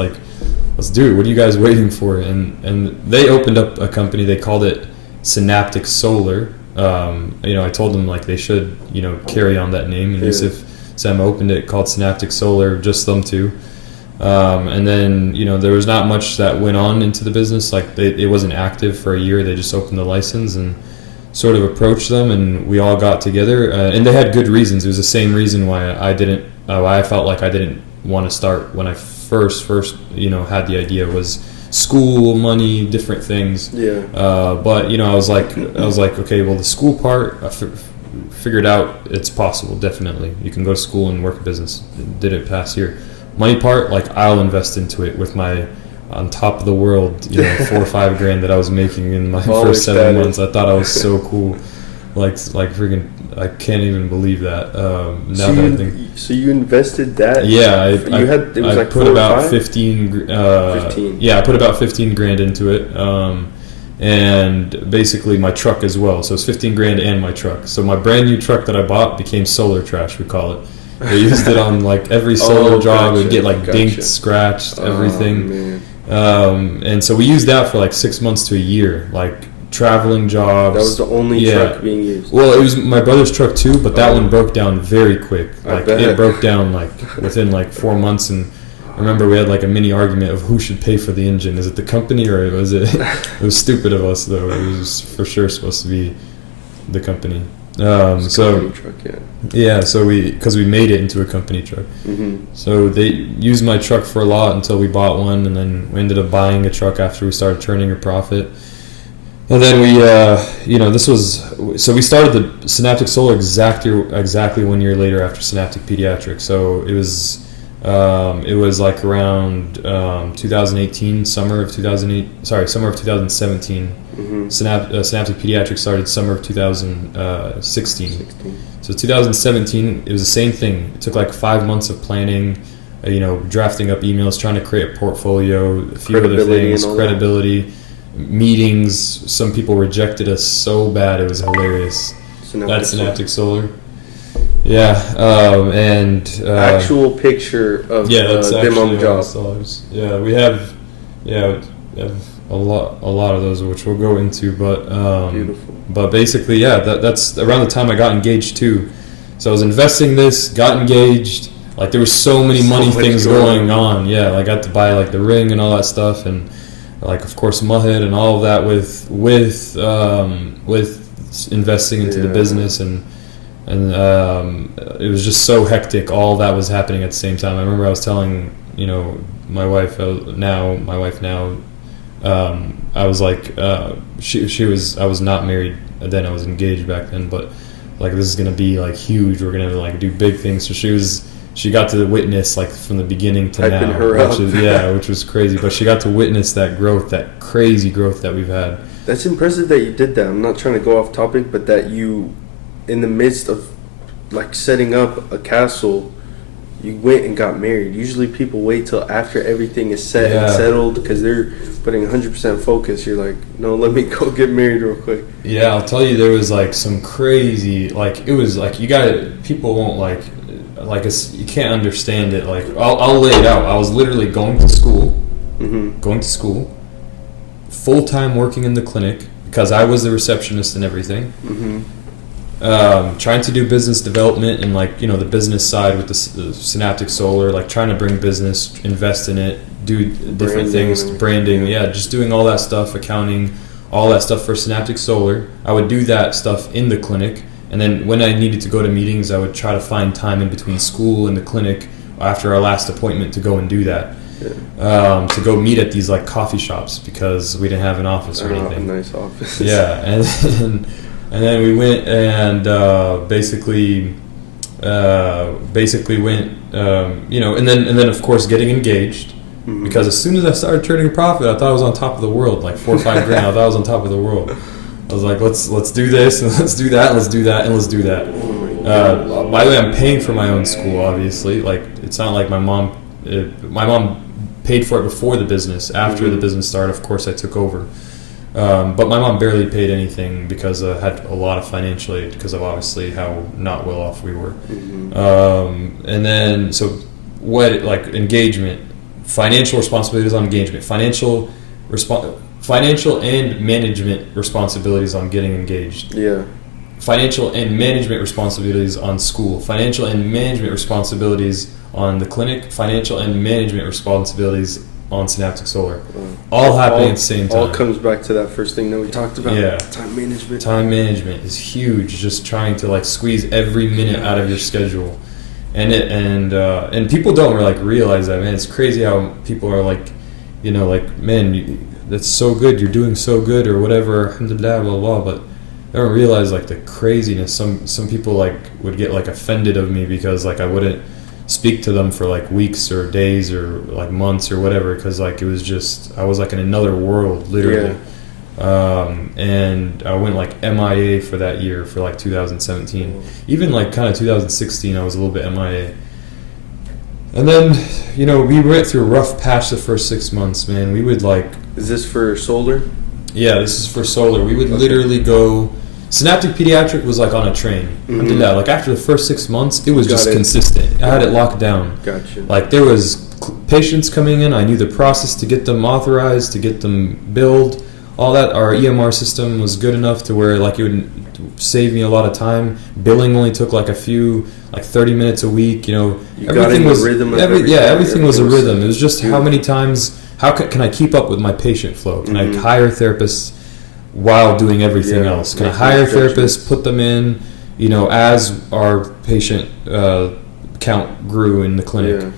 let's do it. What are you guys waiting for? And they opened up a company. They called it Synaptic Solar. I told them like they should, carry on that name. And Yusuf Sam opened it, called Synaptic Solar, just them two. And then, there was not much that went on into the business. Like it wasn't active for a year. They just opened the license and sort of approached them, and we all got together. And they had good reasons. It was the same reason why I felt like I didn't want to start when I first had the idea, was school, money, different things. Yeah. But I was like, okay, well, the school part, I figured out it's possible. Definitely, you can go to school and work a business. Did it past year. Money part, like I'll invest into it with my on top of the world, $4 or $5 grand that I was making in my first 7 months. I thought I was so cool. Like freaking, I can't even believe that. Now that I think. So you invested that? Yeah, I put about 15. Yeah, I put about 15 grand into it, and basically my truck as well. So it's 15 grand and my truck. So my brand new truck that I bought became solar trash. We call it. They used it on like every solar job. We'd get like dinked, scratched, everything. And so we used that for like 6 months to a year, like traveling jobs. That was the only truck being used. Well, it was my brother's truck too, but that one broke down very quick. Like it broke down like within like 4 months, and I remember we had like a mini argument of who should pay for the engine. Is it the company or was it? It was stupid of us though. It was for sure supposed to be the company. Company truck, so because we made it into a company truck. Mm-hmm. So they used my truck for a lot until we bought one, and then we ended up buying a truck after we started turning a profit. And then we, we started the Synaptic Solar exactly 1 year later after Synaptic Pediatrics. So it was like around 2018, summer of 2017. Mm-hmm. Synaptic Pediatrics started summer of 2016. So 2017, it was the same thing. It took like 5 months of planning, drafting up emails, trying to create a portfolio, a few other things, credibility. Meetings. Some people rejected us so bad it was hilarious. That's Synaptic Solar. Yeah, and actual picture of them on the job. Yeah, we have a lot of those, which we'll go into. But beautiful. But basically, that's around the time I got engaged too. So I was investing this, got engaged. Like there was so many things going on. Yeah, like I got to buy like the ring and all that stuff, and like of course Mohammad and all of that with investing into the business, and it was just so hectic. All that was happening at the same time. I remember I was telling my wife now, I was like I was not married then, I was engaged back then, but like this is gonna be like huge. We're gonna like do big things. So she got to witness like from the beginning to now, which was crazy. But she got to witness that growth, that crazy growth that we've had. That's impressive that you did that. I'm not trying to go off topic, but that you, in the midst of like setting up a castle, you went and got married. Usually people wait till after everything is set and settled because they're putting 100% focus. You're like, no, let me go get married real quick. Yeah, I'll tell you, there was like some crazy, like it was like people won't like it's, you can't understand it. Like I'll lay it out. I was literally going to school, full-time working in the clinic because I was the receptionist and everything. Trying to do business development and like the business side with the Synaptic Solar, like trying to bring business, invest in it, do different things, branding, just doing all that stuff, accounting, all that stuff for Synaptic Solar. I would do that stuff in the clinic, and then when I needed to go to meetings, I would try to find time in between school and the clinic after our last appointment to go and do that. To go meet at these like coffee shops because we didn't have an office or anything. Nice office. And then we went and basically went, and then of course getting engaged, because as soon as I started turning a profit, I thought I was on top of the world, like 4 or 5 grand. I thought I was on top of the world. I was like, let's do this and let's do that and let's do that and let's do that. By the way, I'm paying for my own school, obviously. Like it's not like my mom paid for it before the business. After the business started, of course, I took over. But my mom barely paid anything because I had a lot of financial aid because of obviously how not well off we were. And then, so engagement, financial responsibilities on engagement, financial and management responsibilities on getting engaged. Yeah. Financial and management responsibilities on school, financial and management responsibilities on the clinic, financial and management responsibilities on Synaptic Solar. All happening at the same time. All comes back to that first thing that we talked about. Yeah. Time management. Time management is huge. Just trying to like squeeze every minute out of your schedule. And people don't like realize that, man. It's crazy how people are like, you know, like, man, that's so good. You're doing so good or whatever. Alhamdulillah, blah, blah, but I don't realize like the craziness. Some people like would get like offended of me because like I wouldn't speak to them for like weeks or days or like months or whatever, because like it was just, I was like in another world literally. And I went like MIA for that year, for like 2017. Even like kind of 2016 I was a little bit MIA. And then, you know, we went through a rough patch the first 6 months, man. We would like... Is this for solar? Yeah, this is for solar. We would literally go... Synaptic Pediatric was like on a train. I did that. Like after the first 6 months, it was just consistent. I had it locked down. Gotcha. Like there was patients coming in. I knew the process to get them authorized, to get them billed, all that. Our EMR system was good enough to where like it would save me a lot of time. Billing only took like a few, like 30 minutes a week. You know, everything was rhythm. Everything was a rhythm. It was just how many times. How can I keep up with my patient flow? Can I hire therapists while doing everything else? Can I hire therapists, put them in, you know, as our patient count grew in the clinic.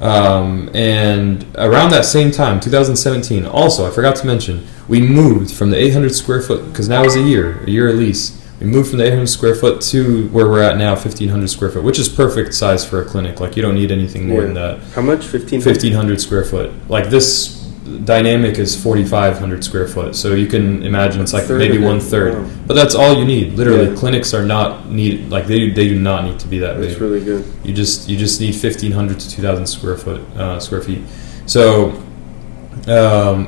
And around that same time, 2017, also, I forgot to mention, we moved from the 800 square foot, because now is a year lease. We moved from the 800 square foot to where we're at now, 1,500 square foot, which is perfect size for a clinic. Like, you don't need anything more than that. How much? 1,500 square foot. Like, this dynamic is 4,500 square foot, so you can imagine it's like maybe 1/3. Wow. But that's all you need. Literally, clinics are not need, like they do not need to be that big. That's really good. You just need 1,500 to 2,000 square feet. So, I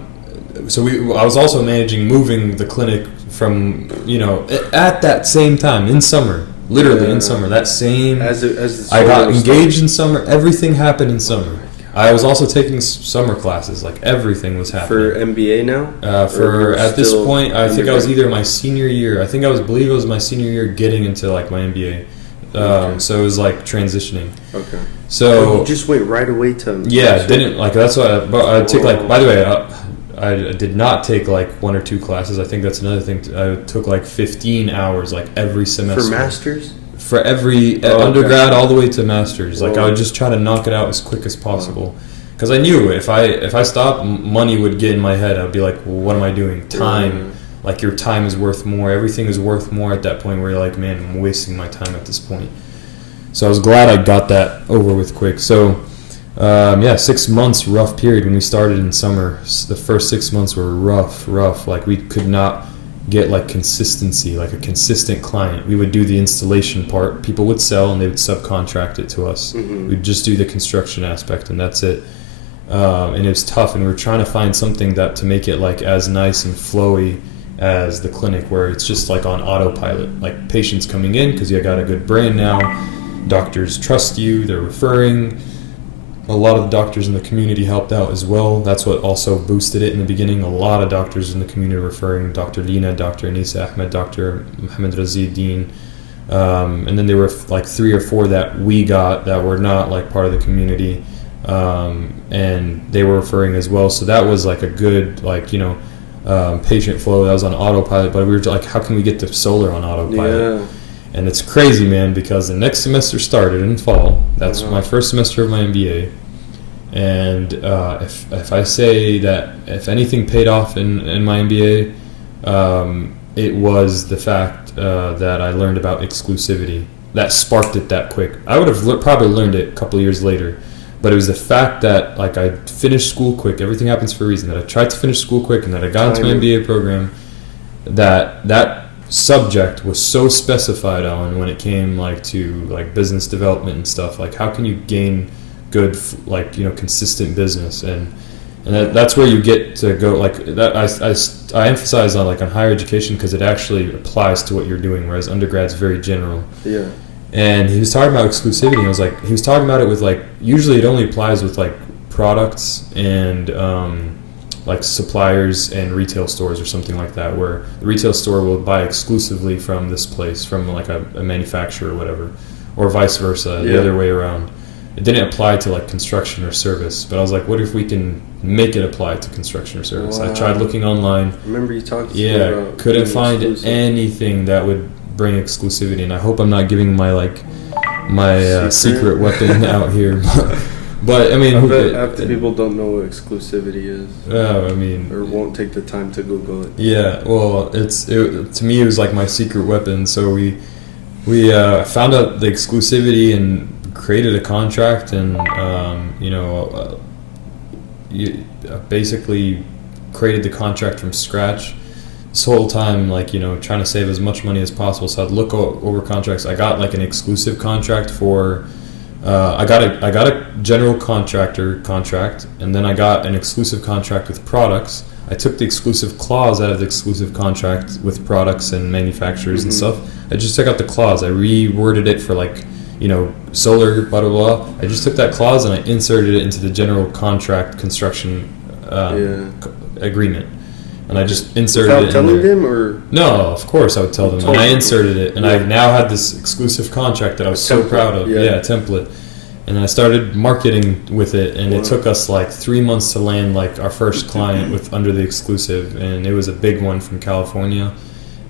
was also managing moving the clinic from, you know, at that same time in summer. Literally in summer, that same. I got engaged in summer. Everything happened in summer. I was also taking summer classes. Like everything was happening. For MBA now? At this point, I think I was either my senior year. I believe it was my senior year getting into like my MBA. So it was like transitioning. Okay. So you just went right away to. Yeah, didn't like that's why I took like. By the way, I did not take like 1 or 2 classes. I think that's another thing. I took like 15 hours like every semester. For masters? For every undergrad all the way to masters. Like I would just try to knock it out as quick as possible. Because I knew if I stopped, money would get in my head. I'd be like, well, what am I doing? Time. Like your time is worth more. Everything is worth more at that point where you're like, man, I'm wasting my time at this point. So I was glad I got that over with quick. So 6 months rough period when we started in summer. The first 6 months were rough. Like we could not get like consistency, like a consistent client. We would do the installation part. People would sell and they would subcontract it to us. We'd just do the construction aspect and that's it. And it was tough, and we were trying to find something that to make it like as nice and flowy as the clinic, where it's just like on autopilot, like patients coming in because you got a good brand now, doctors trust you, they're referring. A lot of the doctors in the community helped out as well. That's what also boosted it in the beginning. A lot of doctors in the community referring, Dr. Lina, Dr. Anisa Ahmed, Dr. Mohammad Razidin. And then there were like 3 or 4 that we got that were not like part of the community. And they were referring as well. So that was like a good, like, you know, patient flow. That was on autopilot. But we were like, how can we get the solar on autopilot? Yeah. And it's crazy, man, because the next semester started in fall. That's my first semester of my MBA. And if I say that if anything paid off in my MBA, it was the fact that I learned about exclusivity. That sparked it that quick. I would have probably learned it a couple of years later. But it was the fact that like I finished school quick. Everything happens for a reason. That I tried to finish school quick and that I got into my MBA program. That subject was so specified on when it came like to like business development and stuff. Like how can you gain good, like, you know, consistent business, and that's where you get to go. Like that, I emphasize on like on higher education because it actually applies to what you're doing, whereas undergrad's very general. Yeah. And he was talking about exclusivity. And I was like, he was talking about it with like, usually it only applies with like products and like suppliers and retail stores or something like that, where the retail store will buy exclusively from this place, from like a manufacturer or whatever, or vice versa, the other way around. It didn't apply to like construction or service, but I was like, what if we can make it apply to construction or service? Wow. I tried looking online. I remember you talked about couldn't find anything that would bring exclusivity, and I hope I'm not giving my secret weapon out here. But I mean, half the people don't know what exclusivity is. I mean, or won't take the time to Google it. Yeah, well, to me it was like my secret weapon. So we found out the exclusivity and created a contract, and basically created the contract from scratch. This whole time, trying to save as much money as possible. So I'd look over contracts. I got like an exclusive contract for. I got a general contractor contract, and then I got an exclusive contract with products. I took the exclusive clause out of the exclusive contract with products and manufacturers and stuff. I just took out the clause. I reworded it for solar, blah, blah, blah. I just took that clause and I inserted it into the general contract construction agreement. And I just inserted it in there. Without telling them, or? No, of course I would tell them. And I inserted it. And I now had this exclusive contract that I was so proud of. Yeah, template. And I started marketing with it, and it took us like 3 months to land like our first client with under the exclusive, and it was a big one from California.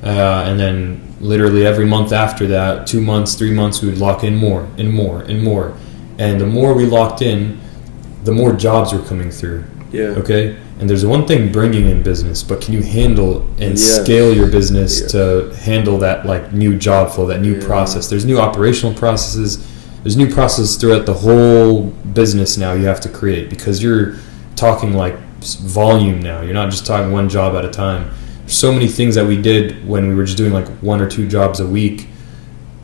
And then literally every month after that, 2 months, 3 months, we would lock in more and more and more. And the more we locked in, the more jobs were coming through. Yeah. Okay? And there's one thing bringing in business, but can you handle and scale your business to handle that like new job flow, that new process? There's new operational processes. There's new processes throughout the whole business now you have to create, because you're talking like volume now. You're not just talking one job at a time. There's so many things that we did when we were just doing like 1 or 2 jobs a week.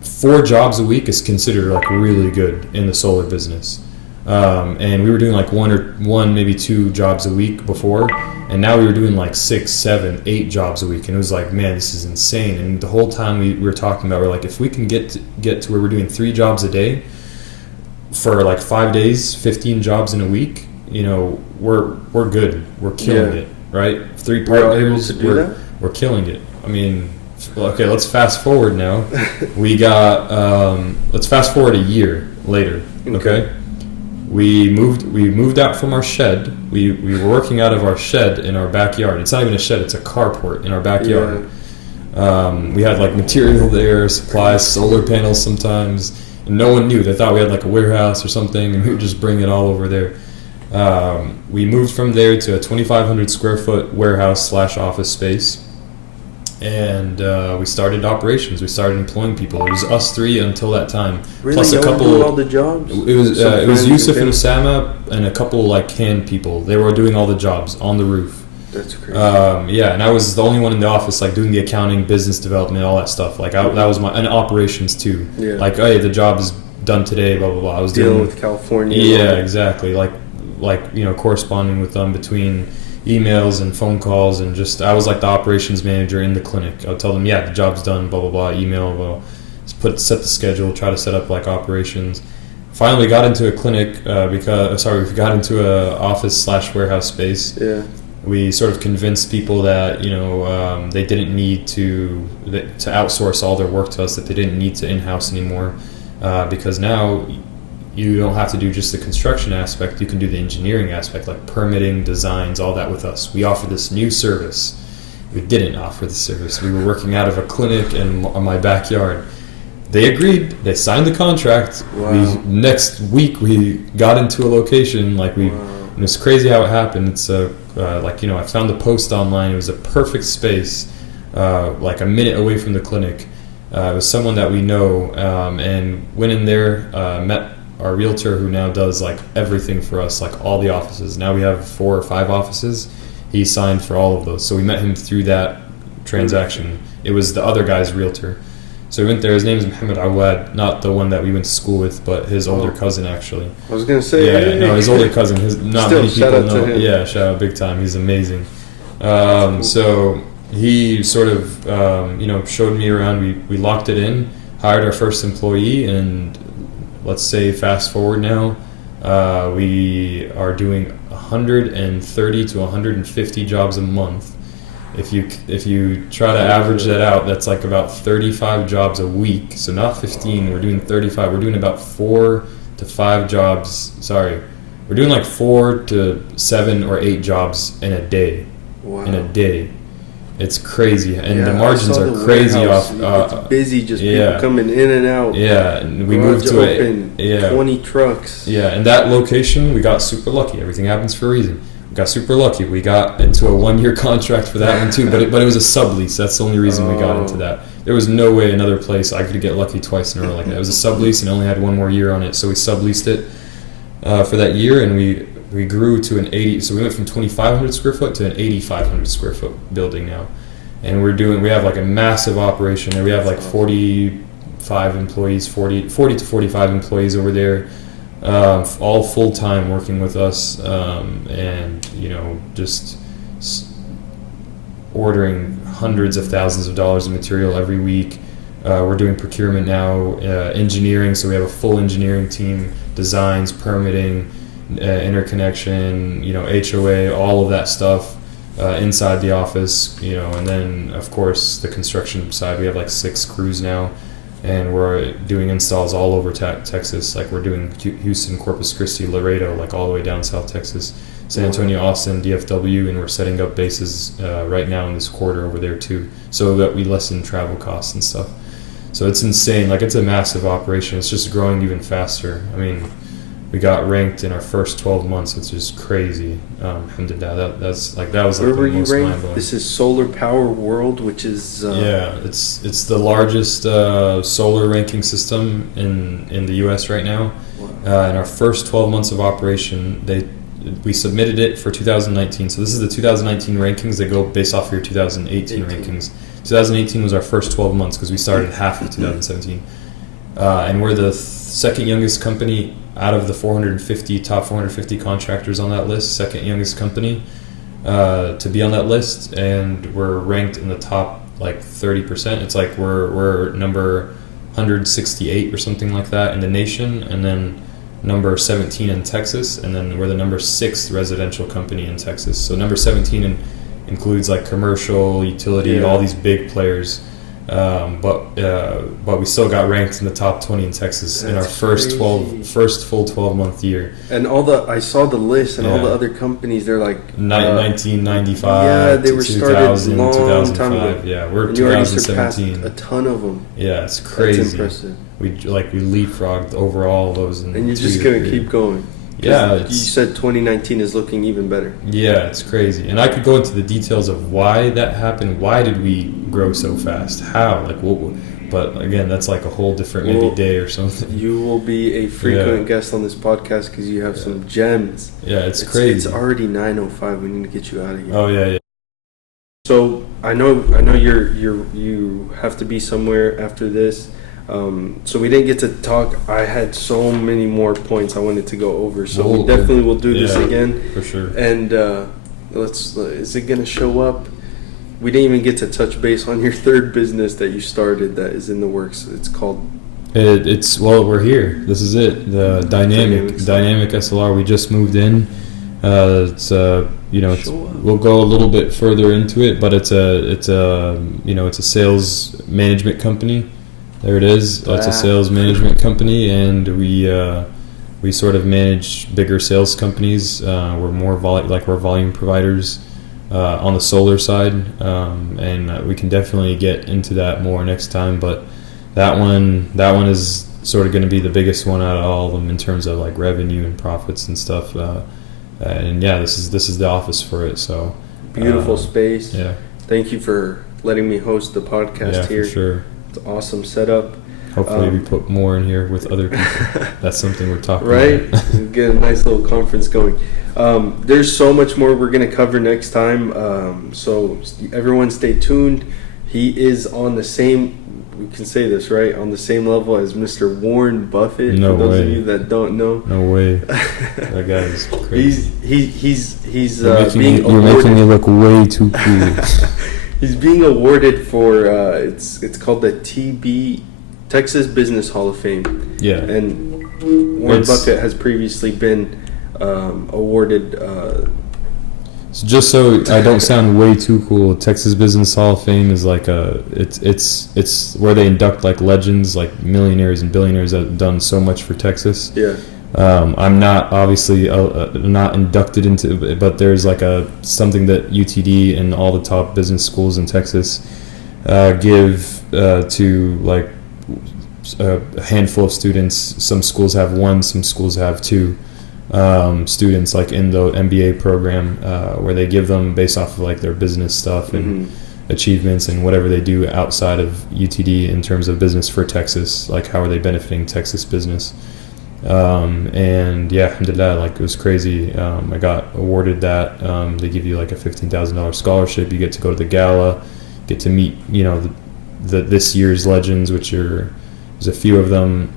4 jobs a week is considered like really good in the solar business. And we were doing like 1 maybe 2 jobs a week before, and now we were doing like 6, 7, 8 jobs a week, and it was like, man, this is insane. And the whole time we were talking about, we're like, if we can get to where we're doing 3 jobs a day for like 5 days, 15 jobs in a week, we're good. We're killing it, right? 3 partners, we're killing it. I mean, okay, let's fast forward now. Let's fast forward a year later, okay? We moved out from our shed. We were working out of our shed in our backyard. It's not even a shed, it's a carport in our backyard. We had like material there, supplies, solar panels sometimes, and no one knew. They thought we had like a warehouse or something, and we would just bring it all over there. We moved from there to a 2,500 square foot warehouse / office space, and we started operations. We started employing people. It was us 3 until that time. Really? Plus a couple. Doing all the jobs? It was Yusuf and Osama and a couple like hand people. They were doing all the jobs on the roof. That's crazy. And I was the only one in the office like doing the accounting, business development, all that stuff. Like that was and operations too. Yeah. Like, hey, the job is done today. Blah blah blah. I was dealing with California. Yeah, exactly. Like corresponding with them between emails and phone calls, and just I was like the operations manager in the clinic. I would tell them, the job's done, blah blah blah, email, set the schedule, try to set up like operations. Finally got into a clinic we got into a office / warehouse space. Yeah. We sort of convinced people that they didn't need to outsource all their work to us, that they didn't need to in-house anymore, because now you don't have to do just the construction aspect. You can do the engineering aspect, like permitting, designs, all that with us. We offer this new service. We didn't offer the service. We were working out of a clinic in my backyard. They agreed. They signed the contract. Wow. Next week, we got into a location. And it's crazy how it happened. It's I found the post online. It was a perfect space, like a minute away from the clinic. It was someone that we know, and went in there, met our realtor, who now does like everything for us, like all the offices. Now we have 4 or 5 offices. He signed for all of those. So we met him through that transaction. It was the other guy's realtor. So we went there. His name is Mohammad, not the one that we went to school with, but his older cousin, actually. I was going to say. His older cousin. Not many people know. To him. Yeah, shout out big time. He's amazing. So he sort of, showed me around. We locked it in, hired our first employee, and let's say fast forward now, We are doing 130 to 150 jobs a month. If you try to average that out, that's like about 35 jobs a week. So not 15, we're doing 35. We're doing about 4 to 5 jobs. Sorry, we're doing like 4 to 7 or 8 jobs in a day. Wow. In a day. It's crazy, and the margins are crazy off. It's busy, just people coming in and out. Yeah, and we moved to 20 trucks. Yeah, and that location, we got super lucky. Everything happens for a reason. We got super lucky. We got into a 1-year contract for that one too, but it was a sublease. That's the only reason we got into that. There was no way another place I could get lucky twice in a row like that. It was a sublease and only had 1 more year on it, so we subleased it for that year, and we grew to an 80. So we went from 2,500 square foot to an 8,500 square foot building now, and we have like a massive operation there. We have like 45 employees, 40 to 45 employees over there, all full time working with us, and just ordering hundreds of thousands of dollars of material every week. We're doing procurement now, engineering. So we have a full engineering team, designs, permitting, interconnection, HOA, all of that stuff inside the office, and then of course the construction side. We have like 6 crews now, and we're doing installs all over Texas. Like we're doing Houston, Corpus Christi, Laredo, like all the way down South Texas, San Antonio, Austin, DFW, and we're setting up bases right now in this quarter over there too, so that we lessen travel costs and stuff. So it's insane. Like it's a massive operation. It's just growing even faster. I mean, we got ranked in our first 12 months. It's just crazy. Alhamdulillah. That was like Where the were you most ranked? mind-blowing. This is Solar Power World, which is it's the largest solar ranking system in the U.S. right now. Wow. In our first 12 months of operation, we submitted it for 2019. So this is the 2019 rankings. They go based off of your 2018 rankings. 2018 was our first 12 months because we started half of 2017, and we're the second youngest company out of the top 450 contractors on that list, second youngest company to be on that list, and we're ranked in the top like 30%. It's like we're number 168 or something like that in the nation, and then number 17 in Texas, and then we're the number 6 residential company in Texas. So number 17 includes like commercial, utility, all these big players. But we still got ranked in the top 20 in Texas in our first full 12-month year. And I saw the list, and all the other companies, they're like 1995 they were to started 2000, long 2005. time ago. Yeah, we're and 2017. A ton of them. Yeah, it's crazy. That's impressive. We leapfrogged over all those. And you're just going to keep going. Yeah, you said 2019 is looking even better. Yeah, it's crazy. And I could go into the details of why that happened. Why did we grow so fast? How? Like, what? But again, that's like a whole different maybe day or something. You will be a frequent guest on this podcast because you have some gems. Yeah, it's crazy. It's already 9:05. We need to get you out of here. Oh yeah. So I know you have to be somewhere after this. So we didn't get to talk. I had so many more points I wanted to go over. So we definitely will do this again. For sure. And is it going to show up? We didn't even get to touch base on your third business that you started that is in the works. It's called... we're here. This is it. The Dynamic SLR. We just moved in. We'll go a little bit further into it, but it's a sales management company. There it is. It's a sales management company, and we sort of manage bigger sales companies. We're more we're volume providers on the solar side, and we can definitely get into that more next time. But that one is sort of going to be the biggest one out of all of them in terms of like revenue and profits and stuff. And yeah, this is the office for it. So beautiful space. Yeah. Thank you for letting me host the podcast here. For sure. It's an awesome setup. Hopefully we put more in here with other people. That's something we're talking about. Right? Get a nice little conference going. There's so much more we're going to cover next time. So everyone stay tuned. He is on the same, we can say this, right? On the same level as Mr. Warren Buffett. No for those way. of you that don't know. No way. That guy is crazy. He's you're making me look way too cool. He's being awarded for it's called the Texas Business Hall of Fame. Yeah. And Warren Buffett has previously been awarded. So just so I don't sound way too cool, Texas Business Hall of Fame is like it's where they induct like legends, like millionaires and billionaires that have done so much for Texas. Yeah. I'm not obviously not inducted into it, but there's like something that UTD and all the top business schools in Texas give to like a handful of students. Some schools have one, some schools have two students, like in the MBA program, where they give them based off of like their business stuff and achievements and whatever they do outside of UTD in terms of business for Texas, like how are they benefiting Texas business. And yeah, alhamdulillah, like it was crazy. I got awarded that. They give you like a $15,000 scholarship. You get to go to the gala, get to meet, you know, the this year's legends, which there's a few of them.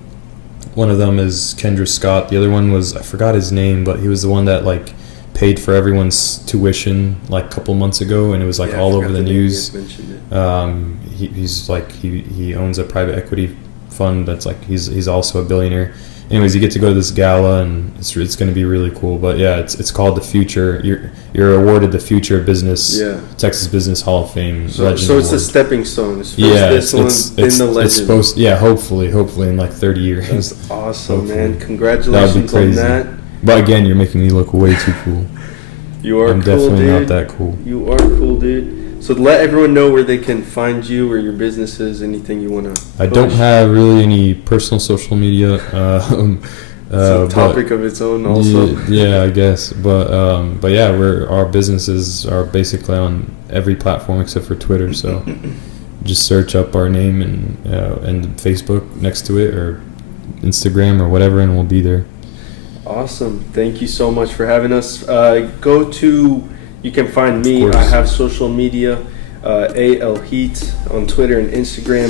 One of them is Kendra Scott. The other one was, I forgot his name, but he was the one that like paid for everyone's tuition like a couple months ago, and it was like all over the news. He's like he owns a private equity fund that's like he's also a billionaire. Anyways, you get to go to this gala, and it's going to be really cool. But yeah, it's called the Future. You're awarded the Future Business Texas Business Hall of Fame. So it's a stepping stone. It's it's supposed. Yeah, hopefully in like 30 years. That's awesome, man! Congratulations on that. But again, you're making me look way too cool. You are. I'm cool, definitely dude. Not that cool. You are cool, dude. So let everyone know where they can find you or your businesses, anything you want to. I don't have really any personal social media. It's a topic of its own, also. Yeah, I guess. But yeah, our businesses are basically on every platform except for Twitter. So just search up our name and Facebook next to it, or Instagram or whatever, and we'll be there. Awesome. Thank you so much for having us. You can find me. I have social media, ALHeat on Twitter and Instagram,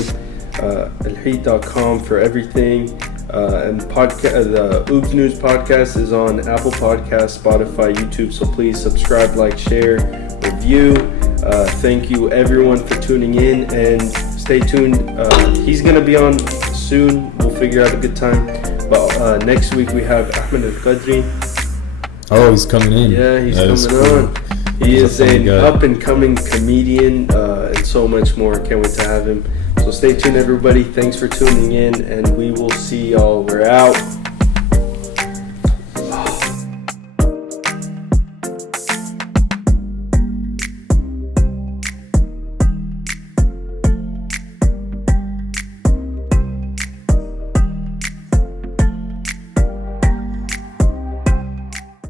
alheat.com for everything. And the Oobs News podcast is on Apple Podcasts, Spotify, YouTube. So please subscribe, like, share, review. Thank you everyone for tuning in, and stay tuned. He's going to be on soon. We'll figure out a good time. But next week we have Ahmed Al-Qadri. Oh, he's coming in. Yeah, he's coming on. He is an up-and-coming comedian and so much more. Can't wait to have him. So stay tuned, everybody. Thanks for tuning in, and we will see y'all. We're out.